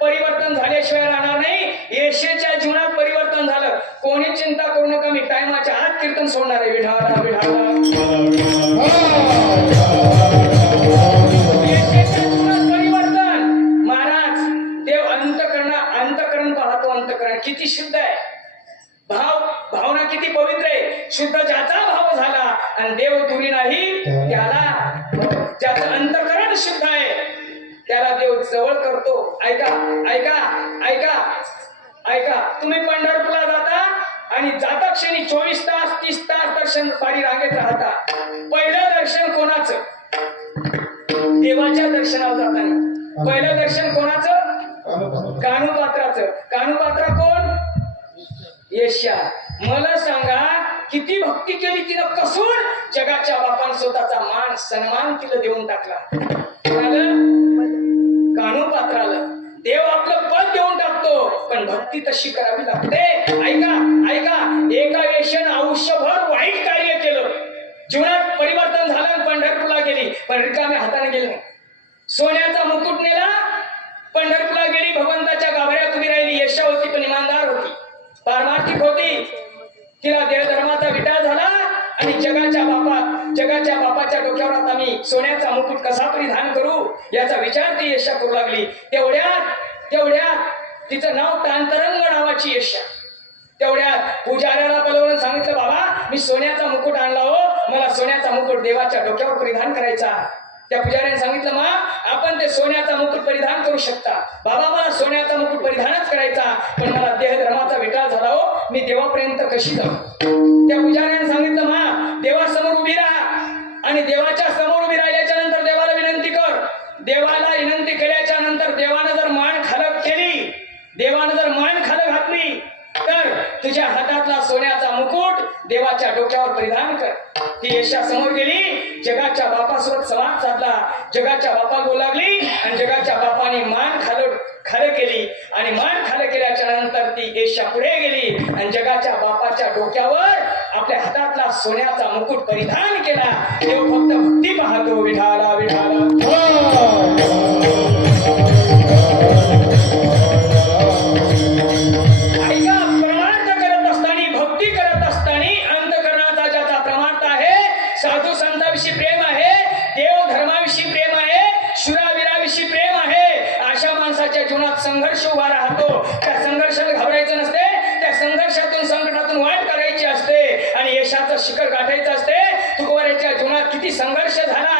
परिवर्तन झाल्याशिवाय राहणार नाही. येशेच्या जीवनात परिवर्तन झालं. कोणी चिंता करू नका. मी टायमाच्या आत कीर्तन सोडणार आहे. विठाला विठाला येशेच्या जीवनात परिवर्तन. महाराज देव अंतकरण पाहतो. अंतकरण किती शुद्ध आहे. भावना किती पवित्र आहे. शुद्ध ज्याचा भाव झाला आणि देव दुरी नाही त्याला, ज्याचं अंतकरण शुद्ध आहे त्याला देव जवळ करतो. ऐका ऐका ऐका ऐका. तुम्ही पंढरपूरला जाता आणि जाता क्षणी 24 तास 30 तास दर्शन पारी रांगेत राहता. पहिलं दर्शन कोणाचं? देवाच्या दर्शनावर जाताना पहिलं दर्शन कोणाचं? कानुपात्राचं. कानुपात्रा कोण? येशा. मला सांगा किती भक्ती केली तिनं कसून? जगाच्या बापान स्वतःचा मान सन्मान तिला देऊन टाकला. कानुपात्राला देव आपलं पद देऊन टाकतो पण भक्ती तशी करावी लागते. ऐका ऐका. एका वेश्यानं आयुष्यभर वाईट कार्य केलं. जीवनात परिवर्तन झालं आणि पंढरपूरला गेली पण रिकाम्या हाताने गेली नाही. सोन्याचा मुकुट नेला. पंढरपूरला गेली. भगवंताच्या गाभाऱ्यात उभी राहिली. यशा होती पण इमानदार होती. पारमार्थिक होती. तिला देवधर्माचा विटाळ झाला आणि जगाच्या बापाच्या डोक्यावर आता मी सोन्याचा मुकुट कसा परिधान करू याचा विचार ती यशा करू लागली. तेवढ्यात तिचं नाव तांतरंग नावाची यशा. तेवढ्यात पुजाऱ्याला बोलवून सांगितलं, बाबा मी सोन्याचा मुकुट आणला हो, मला सोन्याचा मुकुट देवाच्या डोक्यावर परिधान करायचा. त्या पुजाऱ्याने सांगितलं, मा आपण ते सोन्याचा मुकुट परिधान करू शकता. बाबा मला सोन्याचा मुकुट परिधानच करायचा, पण मला देहधर्माचा विकार झाला हो, मी देवापर्यंत कशी जाऊ. त्या पुजाऱ्याने सांगितलं, मा देवासमोर उभी राहा आणि देवाच्या समोर उभी राहिल्याच्या नंतर देवाला विनंती कर. देवाला विनंती केल्याच्या नंतर देवानं जर मान खालक केली, देवानं जर मान खालक घातली, तर तुझ्या हातातला सोन्याचा मुकुट देवाच्या डोक्यावर परिधान कर. ती यशा समोर गेली, जगाच्या बापासोबत संवाद साधला, जगाच्या बापाला बोलू लागली आणि जगाच्या बापाने मान खाली केली आणि मान खाली केल्याच्या नंतर ती यशा पुढे गेली आणि जगाच्या बापाच्या डोक्यावर आपल्या हातातला सोन्याचा मुकुट परिधान केला. देव फक्त भक्ती पाहतो, विठाला विठाला. ऐका, परमार्थ करत असताना, भक्ती करत असताना अंतःकरणाचा ज्याचा परमार्थ आहे, साधू संतांविषयी प्रेम आहे, देव धर्माविषयी प्रेम आहे, शूरावीराविषयी प्रेम आहे, अशा माणसाच्या जीवनात संघर्ष उभा राहतो. त्या संघर्षाला घाबरायचं नसते, त्या संघर्षातून संकटातून वाट करायची असते आणि यशाचं शिखर गाठायचं असते. तुकोबाराच्या जीवनात किती संघर्ष झाला,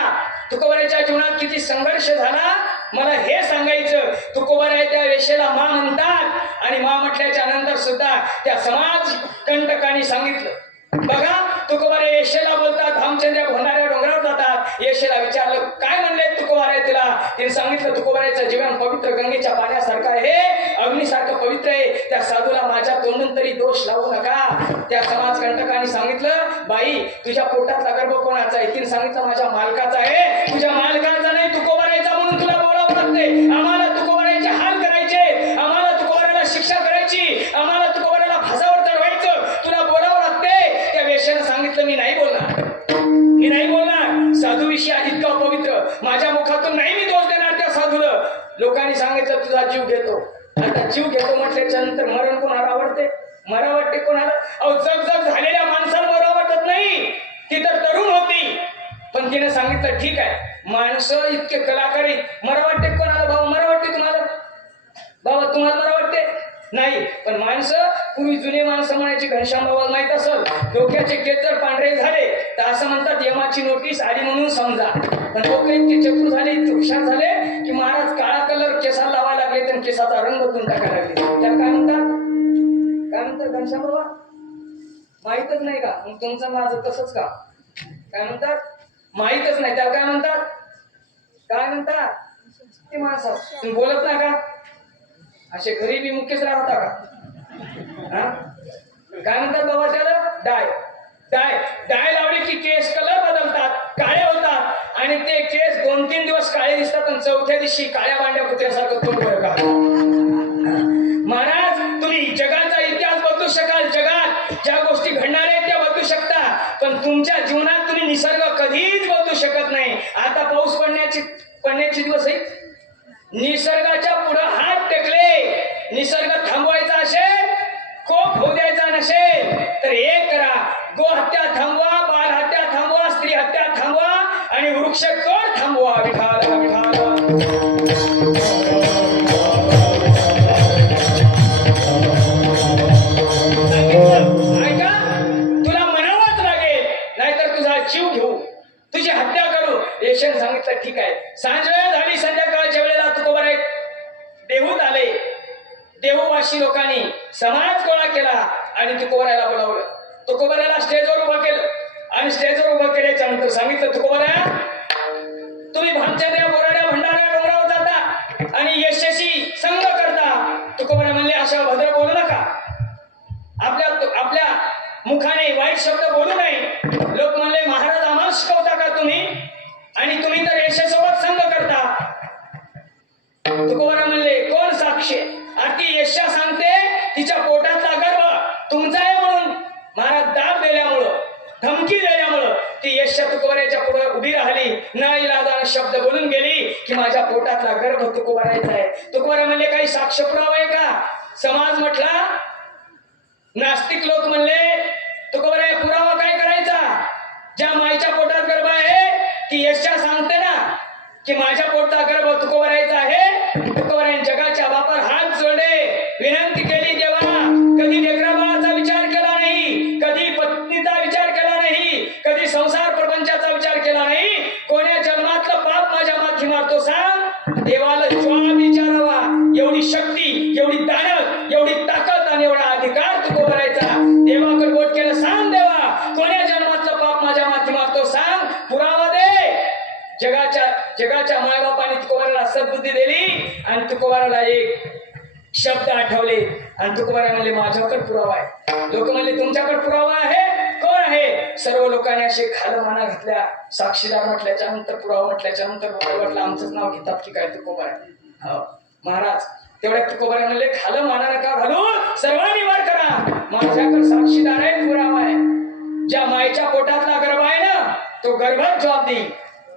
तुकोबाराच्या जीवनात किती संघर्ष झाला, मला हे सांगायचं. तुकोबाराय त्या वेशेला मा म्हणतात आणि मा म्हटल्याच्या नंतर सुद्धा त्या समाज कंटकांनी सांगितलं. बघा, तुकोबारे येशेला बोलतात, धामचंद्र भोंडाऱ्या डोंगरावर जातात. येशेला विचारलं, काय म्हणले तुकोबाराय तिला? तिने सांगितलं, तुकोबारायचं जीवन पवित्र गंगेच्या पाण्यासारखं आहे, अग्नीसारखं पवित्र आहे. त्या साधूला माझ्या तोंडून तरी दोष लावू नका. त्या समाज कंटकांनी सांगितलं, बाई तुझ्या पोटातला गर्भ कोणाचा आहे? तिने सांगितलं, माझ्या मालकाचा आहे. तुझ्या मालकाचा नाही, तुकोबारायचा म्हणून तुला बोलावं लागते. आम्हाला तुकोबारायचे हाल करायचे, आम्हाला तुकोबारायला शिक्षा करायची, आम्हाला तुकोबारायला फासावर चढवायचं, तुला बोलावं लागते. त्या वेश्यानं सांगितलं, मी नाही बोलणार, मी नाही बोलणार. साधू विषयी इतका पवित्र, माझ्या मुखातून नाही मी दोष देणार त्या साधूला. लोकांनी सांगितलं, तुझा जीव घेतो. आता जीव घेतो म्हटल्याच्या नंतर मरण कोणाला आवडते? मरा वाटते कोणाला? अहो, जग झालेल्या माणसाला मरा वाटत नाही. ती तर तरुण होती, पण तिने सांगितलं, ठीक आहे, माणसं इतके कलाकार मरा वाटते कोणाला? बाबा मरा वाटते तुम्हाला? बाबा तुम्हाला मरा वाटते? नाही, पण माणसं पूर्वी जुने माणसं म्हणायची, घनश्याम बाबाला माहित असेल, डोक्याचे केस जर पांढरे झाले तर असं म्हणतात यमाची नोटीस आली म्हणून समजा. पण लोक इतके चतुर झाले, इतके हुशार झाले की महाराज काळा कलर केसाला लावायला लागले तर केसाचा रंग बदलून टाकायला लागले. त्याला काय म्हणतात? काय म्हणतात घनश्याम बाबा? माहितच नाही का? मग तुमचं माझं तसंच का? काय म्हणतात? माहितच नाही. त्याला काय म्हणतात? काय म्हणतात? ते माणसं तुम्ही बोलत नाही का? असे गरीबी मुख्यच राहता का? काय म्हणतात बाबा त्याला? डाय. डाय डाय लावली की केस कलर बदलतात, काळे होतात आणि ते केस 2-3 दिवस काळे दिसतात आणि चौथ्या दिवशी काळ्या बांड्या कुत्र्यासारखं तोंड बरं का. महाराज, तुम्ही जगाचा इतिहास बदलू शकाल, जगात ज्या गोष्टी घडणार आहेत त्या बदलू शकता, पण तुमच्या जीवनात तुम्ही निसर्ग कधीच बदलू शकत नाही. आता पाऊस पडण्याचे दिवस आहे. निसर्गाच्या पुढे हात टेकले, निसर्ग थांबवायचा असेल, कोप होऊ द्यायचा नसेल तर एक करा, गो हत्या थांबवा, बाल हत्या थांबवा, स्त्री हत्या थांबवा आणि वृक्षतोड थांबवा. विठाला विठाला. ऐका, तुला म्हणावंच लागेल, नाहीतर तुझा जीव घेऊ, तुझी हत्या करू. येशेने सांगितलं, ठीक आहे. सांज वेळ झाली, संध्याकाळच्या वेळेला तुकोबाराय देहूत आले. देहूवासी लोकांनी समाज गोळा केला आणि तुकोबारायला बोलावलं. तुकोबारायला स्टेजवर उभं केलं आणि स्टेजवर उभं केल्याच्या नंतर सांगितलं, तुकोबाराय तुम्ही भामचंद्र बोराड्या भंडाऱ्या डोंगरावर जाता आणि यशस्वी संघ करता. तुकोबाराय म्हणले, अशा भद्र बोलू नका, आपल्या मुखाने वाईट शब्द बोलू नये. लोक म्हणले, महाराज आम्हाला शिकवता का तुम्ही? आणि तुम्ही तर यशासोबत संघ करता. तुकोबाराय म्हणले, कोण साक्षी? आरती यशा सांगते, तिच्या पोटातला गर्भ तुमचा आहे म्हणून. महाराज दाब दिल्यामुळं, धमकी दिल्यामुळं ती यशा तुकोबारायच्या पुढे उभी राहिली. न इलाजाने शब्द बोलून गेली की माझ्या पोटातला गर्भ तुकोबारायचा आहे. तुकोबाराय म्हणले, काही साक्ष पुरावा आहे का? समाज म्हटला, नास्तिक लोक म्हणले, तुकोबाराय पुरावा काय करायचा? ज्या माईच्या पोटात गर्भ आहे ती यशा सांगते ना की माझ्या पोटात गर्भ तुकोबारायचा आहे. तुकोबाराय जगाच्या बापावर हात जोडले माथी मारतो सांग? देवाला जॉब विचारावा. एवढी शक्ती, एवढी ताकद, एवढी ताकद आणि एवढा अधिकार तुको भरायचा. देवाकडे बोट केलं, सांग देवा कोण्या जन्माचं पाप माझ्या माथी मारतो सांग, पुरावा दे. जगाच्या मायबापाने तुकोबाराला सद्बुद्धी दिली आणि तुकोबाराला एक शब्द आठवले आणि तुकोबारा म्हणले माझ्याकडे पुरावा आहे. लोक म्हणले तुमच्याकडे पुरावा आहे? कोण आहे? सर्व लोकांनी असे खालं माना घातल्या. साक्षीदार म्हटल्याच्या नंतर, पुरावा म्हटल्याच्या नंतर लोक म्हटलं आमचंच नाव घेतात की काय तुकोबारा. हो महाराज. तेवढ्या तुकोबारा म्हणले खालं माना नका घालू, सर्वांनी वर करा. माझ्याकडे साक्षीदार आहे, पुरावा आहे. ज्या मायेच्या पोटातला गर्भ आहे ना, तो गर्भच जबाब देईल.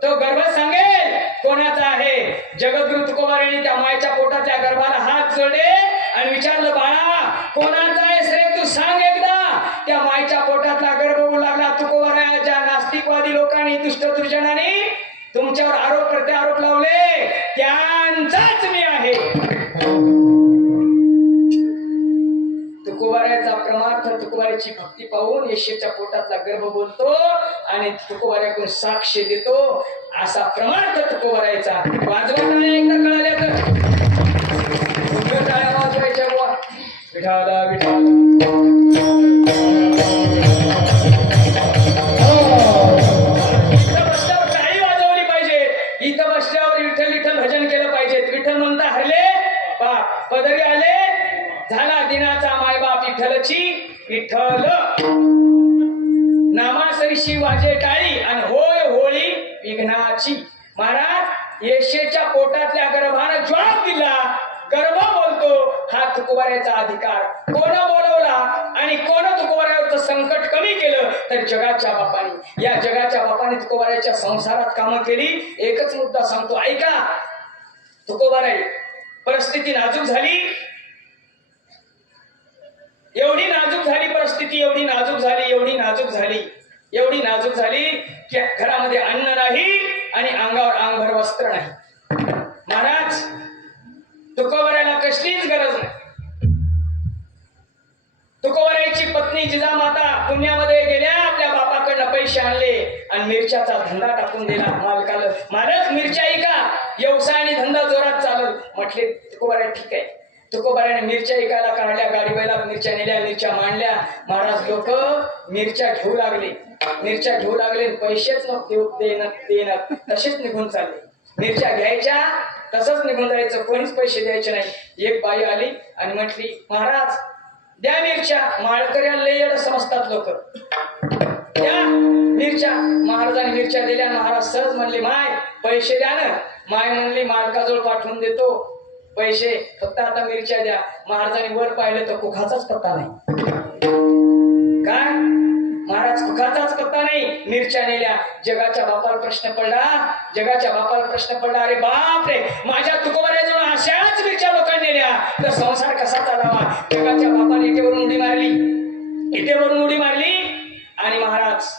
तो गर्भ सांगेल कोणाचा आहे. जगद्गुरु तुकोबारांनी त्या मायेच्या पोटातल्या गर्भाला हात जोडले आणि विचारलं, बाळा कोणाचा आहेस रे, तू सांग एकदा. त्या मायेच्या पोटातला गर्भ होऊ लागला. तुकोबाराच्या नास्तिकवादी लोकांनी, दुष्ट दुर्जनांनी तुमच्यावर आरोप प्रत्यारोप लावले, त्यांचाच मी आहे. तुकोबाराचा प्रमार्थ, तुकोबाराची भक्ती पाहून येशूच्या पोटातला गर्भ बोलतो आणि तुकोबाराकडून साक्ष देतो. असा प्रमार्थ तुकोबाराचा. वाजवा टाळ्या एकदा कळाल्या तर. टाळ्या वाजवायच्या बुवा. विठाला विठाला. इथं बसल्यावर टाळी वाजवली पाहिजे. इथं बसल्यावर विठ्ठल विठ्ठल भजन केलं पाहिजे. विठ्ठल म्हणता हरले बाप, पदरी आले झाला दिनाचा मायबाप विठ्ठलची. विठ्ठल नामासरीशी वाजे टाळी आणि होय होळी विघ्नाची. महाराज येशेच्या पोटातल्या गर्भानं जॉब दिला. गर्भ बोलतो, हा तुकोबाराचा अधिकार. कोण बोलवला आणि कोण तुकोबाराचं संकट कमी केलं तर जगाच्या बापाने. या जगाच्या बापाने तुकोबाराच्या संसारात कामं केली. एकच मुद्दा सांगतो ऐका. तुकोबाराई परिस्थिती नाजूक झाली, एवढी नाजूक झाली परिस्थिती, एवढी नाजूक झाली, एवढी नाजूक झाली, एवढी नाजूक झाली की घरामध्ये अन्न नाही आणि अंगावर अंगभर वस्त्र नाही. महाराज तुकोबाराला कसलीच गरज नाही. तुकोबाराची पत्नी जिजामाता पुण्यामध्ये गेल्या, आपल्या बापाकडनं पैसे आणले आणि मिरच्याचा धंदा टाकून दिला मालकाला. मालक मिरच्या का व्यवसाय आणि धंदा जोरात चालल. म्हटले तुकोबारा ठीक आहे. तुकोबाराने मिरच्या ऐकायला काढल्या, गाडी बैला मिरच्या नेल्या, मिरच्या मांडल्या. महाराज लोक मिरच्या घेऊ लागले, मिरच्या घेऊ लागले. पैसेच देणं तसेच निघून चालले. मिरच्या घ्यायच्या तसंच निघून जायचं, कोणीच पैसे द्यायचे नाही. एक बाई आली आणि म्हटली महाराज द्या मिरच्या. माळकऱ्याला लय येडं समजतात लोक. द्या मिरच्या. महाराजांनी मिरच्या दिल्या. महाराज सहज म्हणले माय पैसे द्या ना. माय म्हणली मालकाजवळ पाठवून देतो पैसे, फक्त आता मिरच्या द्या. महाराजांनी वर पाहिलं तर कुखाचाच पत्ता नाही. काय महाराज कुखाचाच पत्ता नाही. मिरच्या नेल्या. जगाच्या बापाला प्रश्न पडला, जगाच्या बापाला प्रश्न पडला, अरे बाप रे माझ्या तुकोबाराजवळ अशाच मिरच्या लोकांनी नेल्या तर संसार कसा चालावा. जगाच्या बापाने इटेवरून उडी मारली, इटेवरून उडी मारली आणि महाराज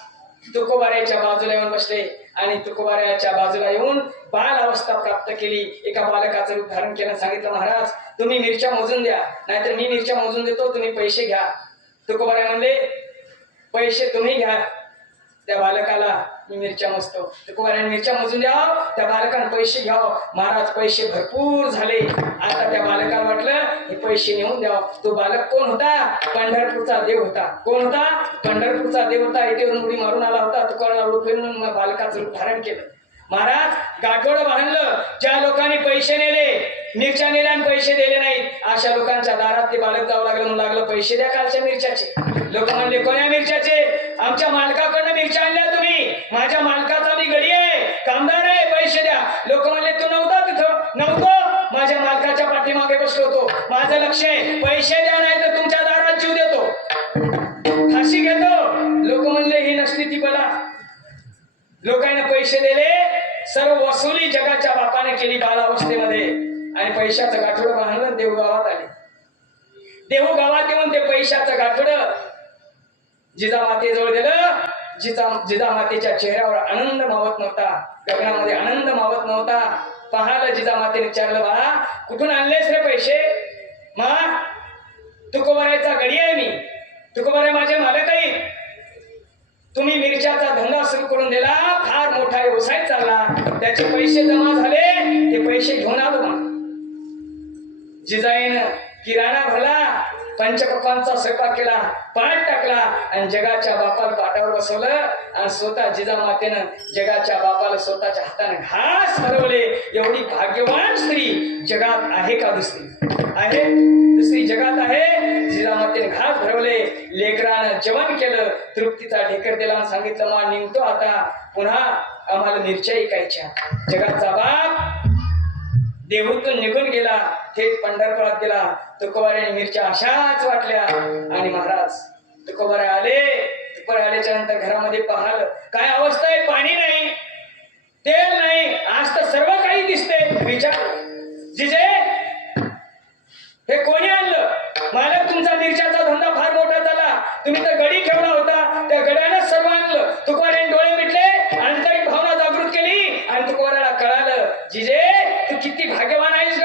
तुकोबाराच्या बाजूला येऊन बसले आणि तुकोबाराच्या बाजूला येऊन बाल अवस्था प्राप्त केली. एका बालकाचं रूप धारण केलं. सांगितलं महाराज तुम्ही मिरच्या मोजून द्या, नाहीतर मी मिरच्या मोजून देतो, तुम्ही पैसे घ्या. तुकोबारा म्हणले पैसे तुम्ही घ्या, त्या बालकाला मी मिरच्या मोजतो. तुकोबाराने मिरच्या मोजून द्या, त्या बालकाने पैसे घ्याव. महाराज पैसे भरपूर झाले. आता त्या बालकाला वाटलं हे पैसे नेऊन द्याव. तो बालक कोण होता? पंढरपूरचा देव होता. कोण होता? पंढरपूरचा देव होता. इटेवरून उडी मारून आला होता. तुकोबाराला फिरून बालकाचं रूप धारण केलं. महाराज गाठोडं बांधलं. ज्या लोकांनी पैसे नेले, मिरच्या नेल्या आणि पैसे दिले नाहीत, अशा लोकांच्या दारात ते बालक जाऊ लागलं. म्हणून लागलं पैसे द्या कालच्या मिरच्याचे. लोक म्हणले कोण्या मिरच्याचे? आमच्या मालकाकडनं मिरच्या आणल्या तुम्ही. माझ्या मालकाचा मी गडी आहे, कामदार आहे, पैसे द्या. लोक म्हणले तू नव्हता तिथं? नव्हतो. माझ्या मालकाच्या पाठीमागे बसलो होतो. माझं लक्ष आहे, पैसे द्या नाही तर तुमच्या दारात जीव देतो, फाशी घेतो. लोक म्हणले ही नसली ती बला. लोकांना पैसे दिले. सर्व वसुली जगाच्या बापाने केली बालावस्थेमध्ये आणि पैशाचं गाठोडं बांधलं. देवगावात आले. देवगावात येऊन ते पैशाचं गाठोडं जिजामातेजवळ दिलं. जिजामातेच्या चेहऱ्यावर आनंद मावत नव्हता, गगनामध्ये आनंद मावत नव्हता. पाहालं जिजामातेने विचारलं बाळा कुठून आणलेस रे पैसे? मा तुकोबाराचा गडी आहे मी, तुकोबारा माझे मालक आहे. तुम्ही मिरच्याचा धंदा सुरू करून दिला, फार मोठा व्यवसाय चालला, त्याचे पैसे जमा झाले, ते पैसे घेऊन आलो मग जिजाईनं किराणा भरला, पंचपक्वांचा स्वयंपाक केला, पाठ टाकला आणि जगाच्या बापाला पाटावर बसवलं आणि स्वतः जिजामातेनं जगाच्या बापाला स्वतःच्या हाताने घास भरवले. एवढी भाग्यवान स्त्री जगात आहे का दुसरी? आहे दुसरी जगात आहे? जिजामातेने घास भरवले, लेकरानं जेवण केलं, तृप्तीचा ढेकर दिला आणि सांगितलं मा निघतो आता, पुन्हा आम्हाला मिरच्या ऐकायच्या. जगाचा बाप देहूतून निघून गेला, थेट पंढरपुरात गेला. तुकोबाराने मिरच्या अशाच वाटल्या आणि महाराज तुकोबारा आले. तुकोबारा आल्याच्या नंतर घरामध्ये पाहिलं, काय अवस्था आहे, पाणी नाही, तेल नाही, आज तर सर्व काही दिसते. विचार, जिजे हे कोणी आणलं? मालक तुमचा मिरच्याचा धंदा फार मोठा झाला, तुम्ही तर गडी ठेवला होता, त्या गड्यानं सर्व आणलं. तुकोबाराने डोळे मिटले, आंतरिक भावना जागृत केली आणि तुकोबाराला कळालं, जिजे तू किती भाग्यवान आहेस ग,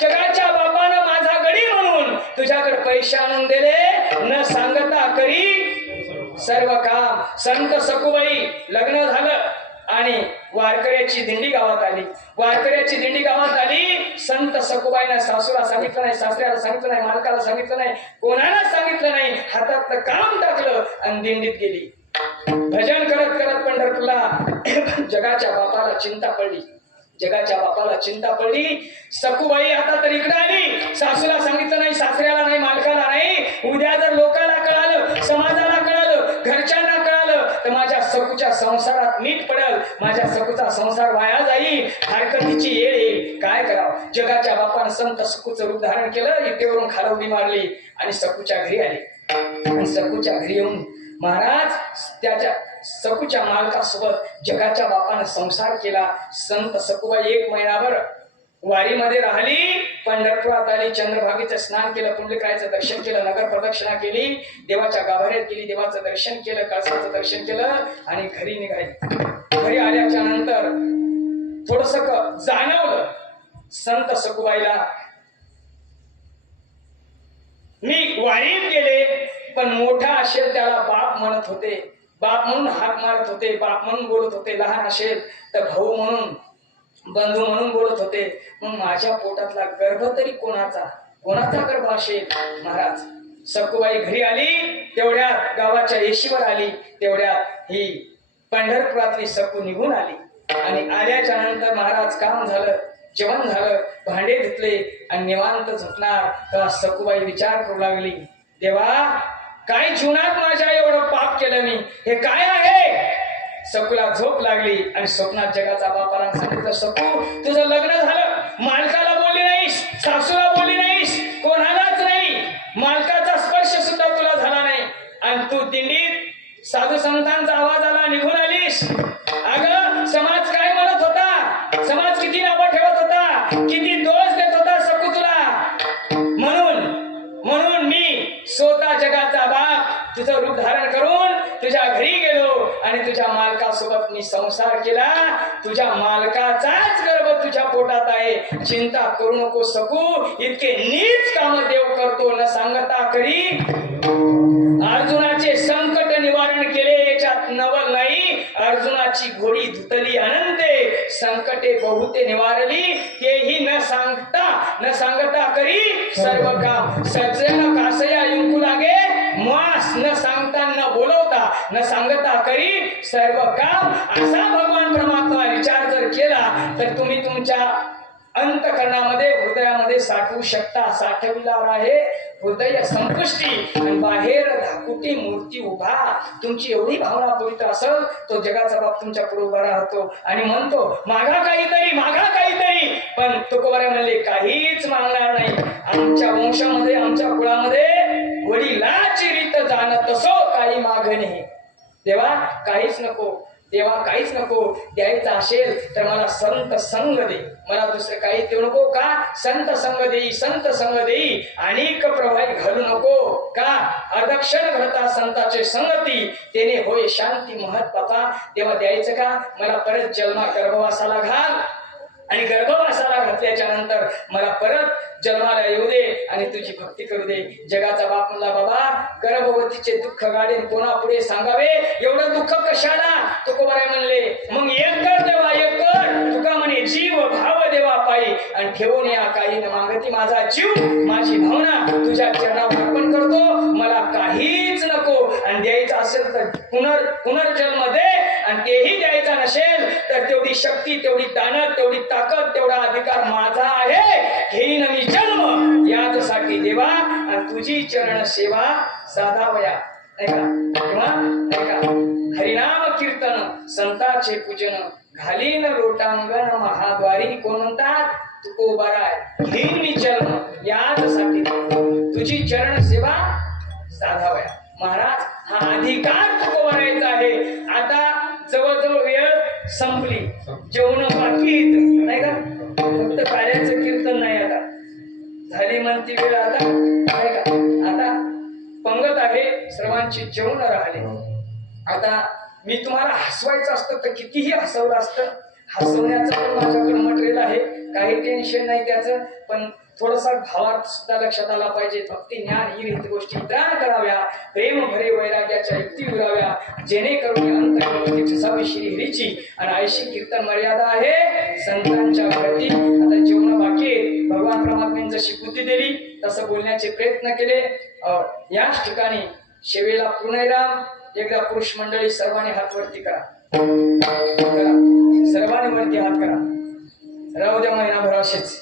जगाच्या बापानं माझा गडी म्हणून तुझ्याकडे पैसे आणून दिले, न सांगता करी सर्व काम. संत सखूबाई लग्न झालं आणि वारकऱ्याची दिंडी गावात आली. वारकऱ्याची दिंडी गावात आली, संत सखूबाईनं सासूला सांगितलं नाही, सासऱ्याला सांगितलं नाही, मालकाला सांगितलं नाही, कोणाला सांगितलं नाही, हातातलं काम टाकलं आणि दिंडीत गेली. भजन करत करत पंढरपूरला जगाच्या बापाला चिंता पडली. जगाच्या बापाला चिंता पडली. सखूबाई आता तर इकडे आली, सासूला सांगितलं नाही, सासऱ्याला नाही, मालकाला नाही. उद्या जर लोकाला कळालं, समाजाला कळालं, घरच्यांना कळालं तर माझ्या सखूच्या संसारात नीट पडेल, माझ्या सखूचा संसार वाया जाईल, हरकतीची येळ येईल. काय करावं? जगाच्या बापानं संत सखूचं रूप धारण केलं, इटेवरून खाली उडी मारली आणि सखूच्या घरी आली. आणि सखूच्या घरी येऊन महाराज त्याच्या सखूच्या मालकासोबत जगाच्या बापानं संसार केला. संत सखूबाई 1 महिनाभर वारीमध्ये राहिली, पंढरपुरात आली, चंद्रभागेचं स्नान केलं, पुंडलिकाचं दर्शन केलं, नगर प्रदक्षिणा केली, देवाच्या गाभाऱ्यात गेली, देवाचं दर्शन केलं, कळसाचं दर्शन केलं आणि घरी निघाली. घरी आल्याच्या नंतर थोडस जाणवलं संत सखूबाईला, मी वारीत गेले पण मोठा असेल त्याला बाप म्हणत होते, बाप म्हणून हाक मारत होते, बाप म्हणून बोलत होते, लहान असेल तर भाऊ म्हणून, बंधू म्हणून बोलत होते. मग माझ्या पोटातला गर्भ तरी कोणाचा गर्भ असेल? महाराज सखूबाई घरी आली, तेवढ्यात गावाच्या येशीवर आली, तेवढ्यात ही पंढरपुरातली सखू निघून आली. आणि आल्याच्या नंतर महाराज काम झालं, जेवण झालं, भांडे धुतले आणि निवांत झोपणार. तेव्हा सखूबाई विचार करू लागली, देवा काय जीवनात माझ्या एवढं पाप केलं मी, हे काय आहे? सखूला झोप लागली आणि स्वप्नात जगाचा बापाला सांगितलं, सखू तुझं लग्न झालं, मालकाला बोलली नाहीस, सासूला बोलली नाहीस, कोणालाच नाही, मालकाचा स्पर्श सुद्धा तुला झाला नाही आणि तू दिंडीत साधू संतांचा आवाज आला निघून आलीस. अगं समाज काय म्हणत होता, समाज किती नावं ठेवत होता, किती दोष देत होता सखू तुला. म्हणून मी स्वतः जगाचा बाप तुझं रूप धारण करून तुझ्या घरी गेलो आणि तुझ्या मालकासोबत मी संसार केला. तुझ्या मालकाचाच गर्भ तुझ्या पोटात आहे, चिंता करू नको सखू, इतके नीच काम देव करतो न सांगता करी. अर्जुनाचे संकट निवारण केले याच्यात नवल नाही, अर्जुनाची घोडी धुतली अनंते, संकटे बहुते निवारली, तेही न सांगता करी सर्व काम. सज्जन कासया युंकू लागे, मास न सांगता न बोलवता न सांगता करी सर्व काम. असा भगवान परमात्मा विचार जर केला तर तुम्ही तुमच्या अंतकरणामध्ये हृदयामध्ये साठवू शकता. साठविणार आहे हृदय संपुष्टी आणि बाहेर धाकुटी मूर्ती उभा. तुमची एवढी भावना पवित्र असेल तो जगाचा बाप तुमच्या पुढे उभा राहतो आणि म्हणतो मागा काहीतरी. पण तुकोबारे म्हणले काहीच मागणार नाही. आमच्या वंशामध्ये आमच्या कुळामध्ये वडिलाची रीत जाणत असो काही मागणे. देवा काहीच नको द्यायचं असेल तर मला संत संग दे, मला दुसरं काही देऊ नको. का? संत संग देई अनेक प्रवाही घालू नको. का? अदक्षण घडता संताचे संगती, तेने होय शांती महत बापा. तेव्हा द्यायचं का? मला परत जन्मा गर्भवासाला घाल आणि गर्भवासाला घातल्याच्या नंतर मला परत जन्माला येऊ दे आणि तुझी भक्ती करू दे. जगाचा बाप म्हणला, बाबा गर्भवतीचे दुःख गाडे कोणा पुढे सांगावे, एवढं दुःख कशाला? तुकोबाराय म्हणले, मग एक कर देवा एक कर. तुका म्हणे जीव भाव देवा पायी आणि ठेवून या काही न मागती माझा जीव माझी भावना तुझ्या चरणावर अर्पण करतो. मला काहीच नको आणि द्यायचं असेल तर पुनर्जन्म दे आणि तेही द्यायचा नसेल तर तेवढी शक्ती तेवढी दानत तेवढी ताकद तेवढा अधिकार माझा आहे. घेईन मी जन्म याचसाठी देवा आणि तुझी चरण सेवा साधावया. नाही का? किंवा नाही का? हरिनाम कीर्तन संतांचे पूजन घालीन लोटांगण महाद्वारी. कोण म्हणतात? तुकोबाराय. घेईन मी जन्म याचसाठी तुझी चरण सेवा साधावया. महाराज हा अधिकार तुकोबारायचा आहे. आता जवळजवळ वेळ संपली, जेवण बाकी नाही का? फक्त कार्याचं कीर्तन नाही, आता झाली म्हणती वेळ. आता नाही का? आता पंगत आहे, सर्वांची जेवण राहिले. आता मी तुम्हाला हसवायचं असतं तर कितीही हसवलं असतं. हसवण्याचं पण माझ्याकडे मटेरियल आहे, काही टेन्शन नाही त्याचं. पण थोडासा भावार्थ सुद्धा लक्षात आला पाहिजे. भक्ती ज्ञान ही रीत गोष्टी त्राण कराव्या, प्रेम भरे वैराग्याच्या युक्ती उराव्या, जेणेकरून अंतर्गत श्री हरीची आणि ऐशी कीर्तन मर्यादा आहे संतांच्या भक्ती. आता जेवण बाकी आहे. भगवान परमात्म्याने जशी बुद्धी दिली तसं बोलण्याचे प्रयत्न केले. याच ठिकाणी शेवेला पुनराम एकदा पुरुष मंडळी सर्वांनी हात वरती करा. सर्वांनी वरती हात करा. राहू द्या महिनाभर असेच.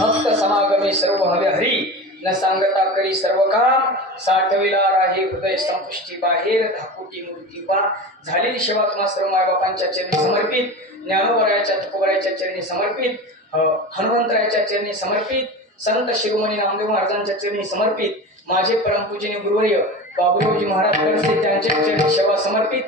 भक्त समागमी सर्व हवे हरी न सांगता करी सर्व काम. साठविला राही हृदय संपुष्टी बाहेर धाकुटी मूर्ती पा. झालेली सेवा तुम्हा सर्व मायबापांच्या चरणी समर्पित, ज्ञानोबरायाच्या तुकोबरायाच्या चरणी समर्पित, हनुमंतरायाच्या चरणी समर्पित, संत शिरोमणी नामदेव महाराजांच्या चरणी समर्पित, माझे परमपूजनीय गुरुवर्य बाबुरावजी महाराज कळसे त्यांच्या चरणी सेवा समर्पित.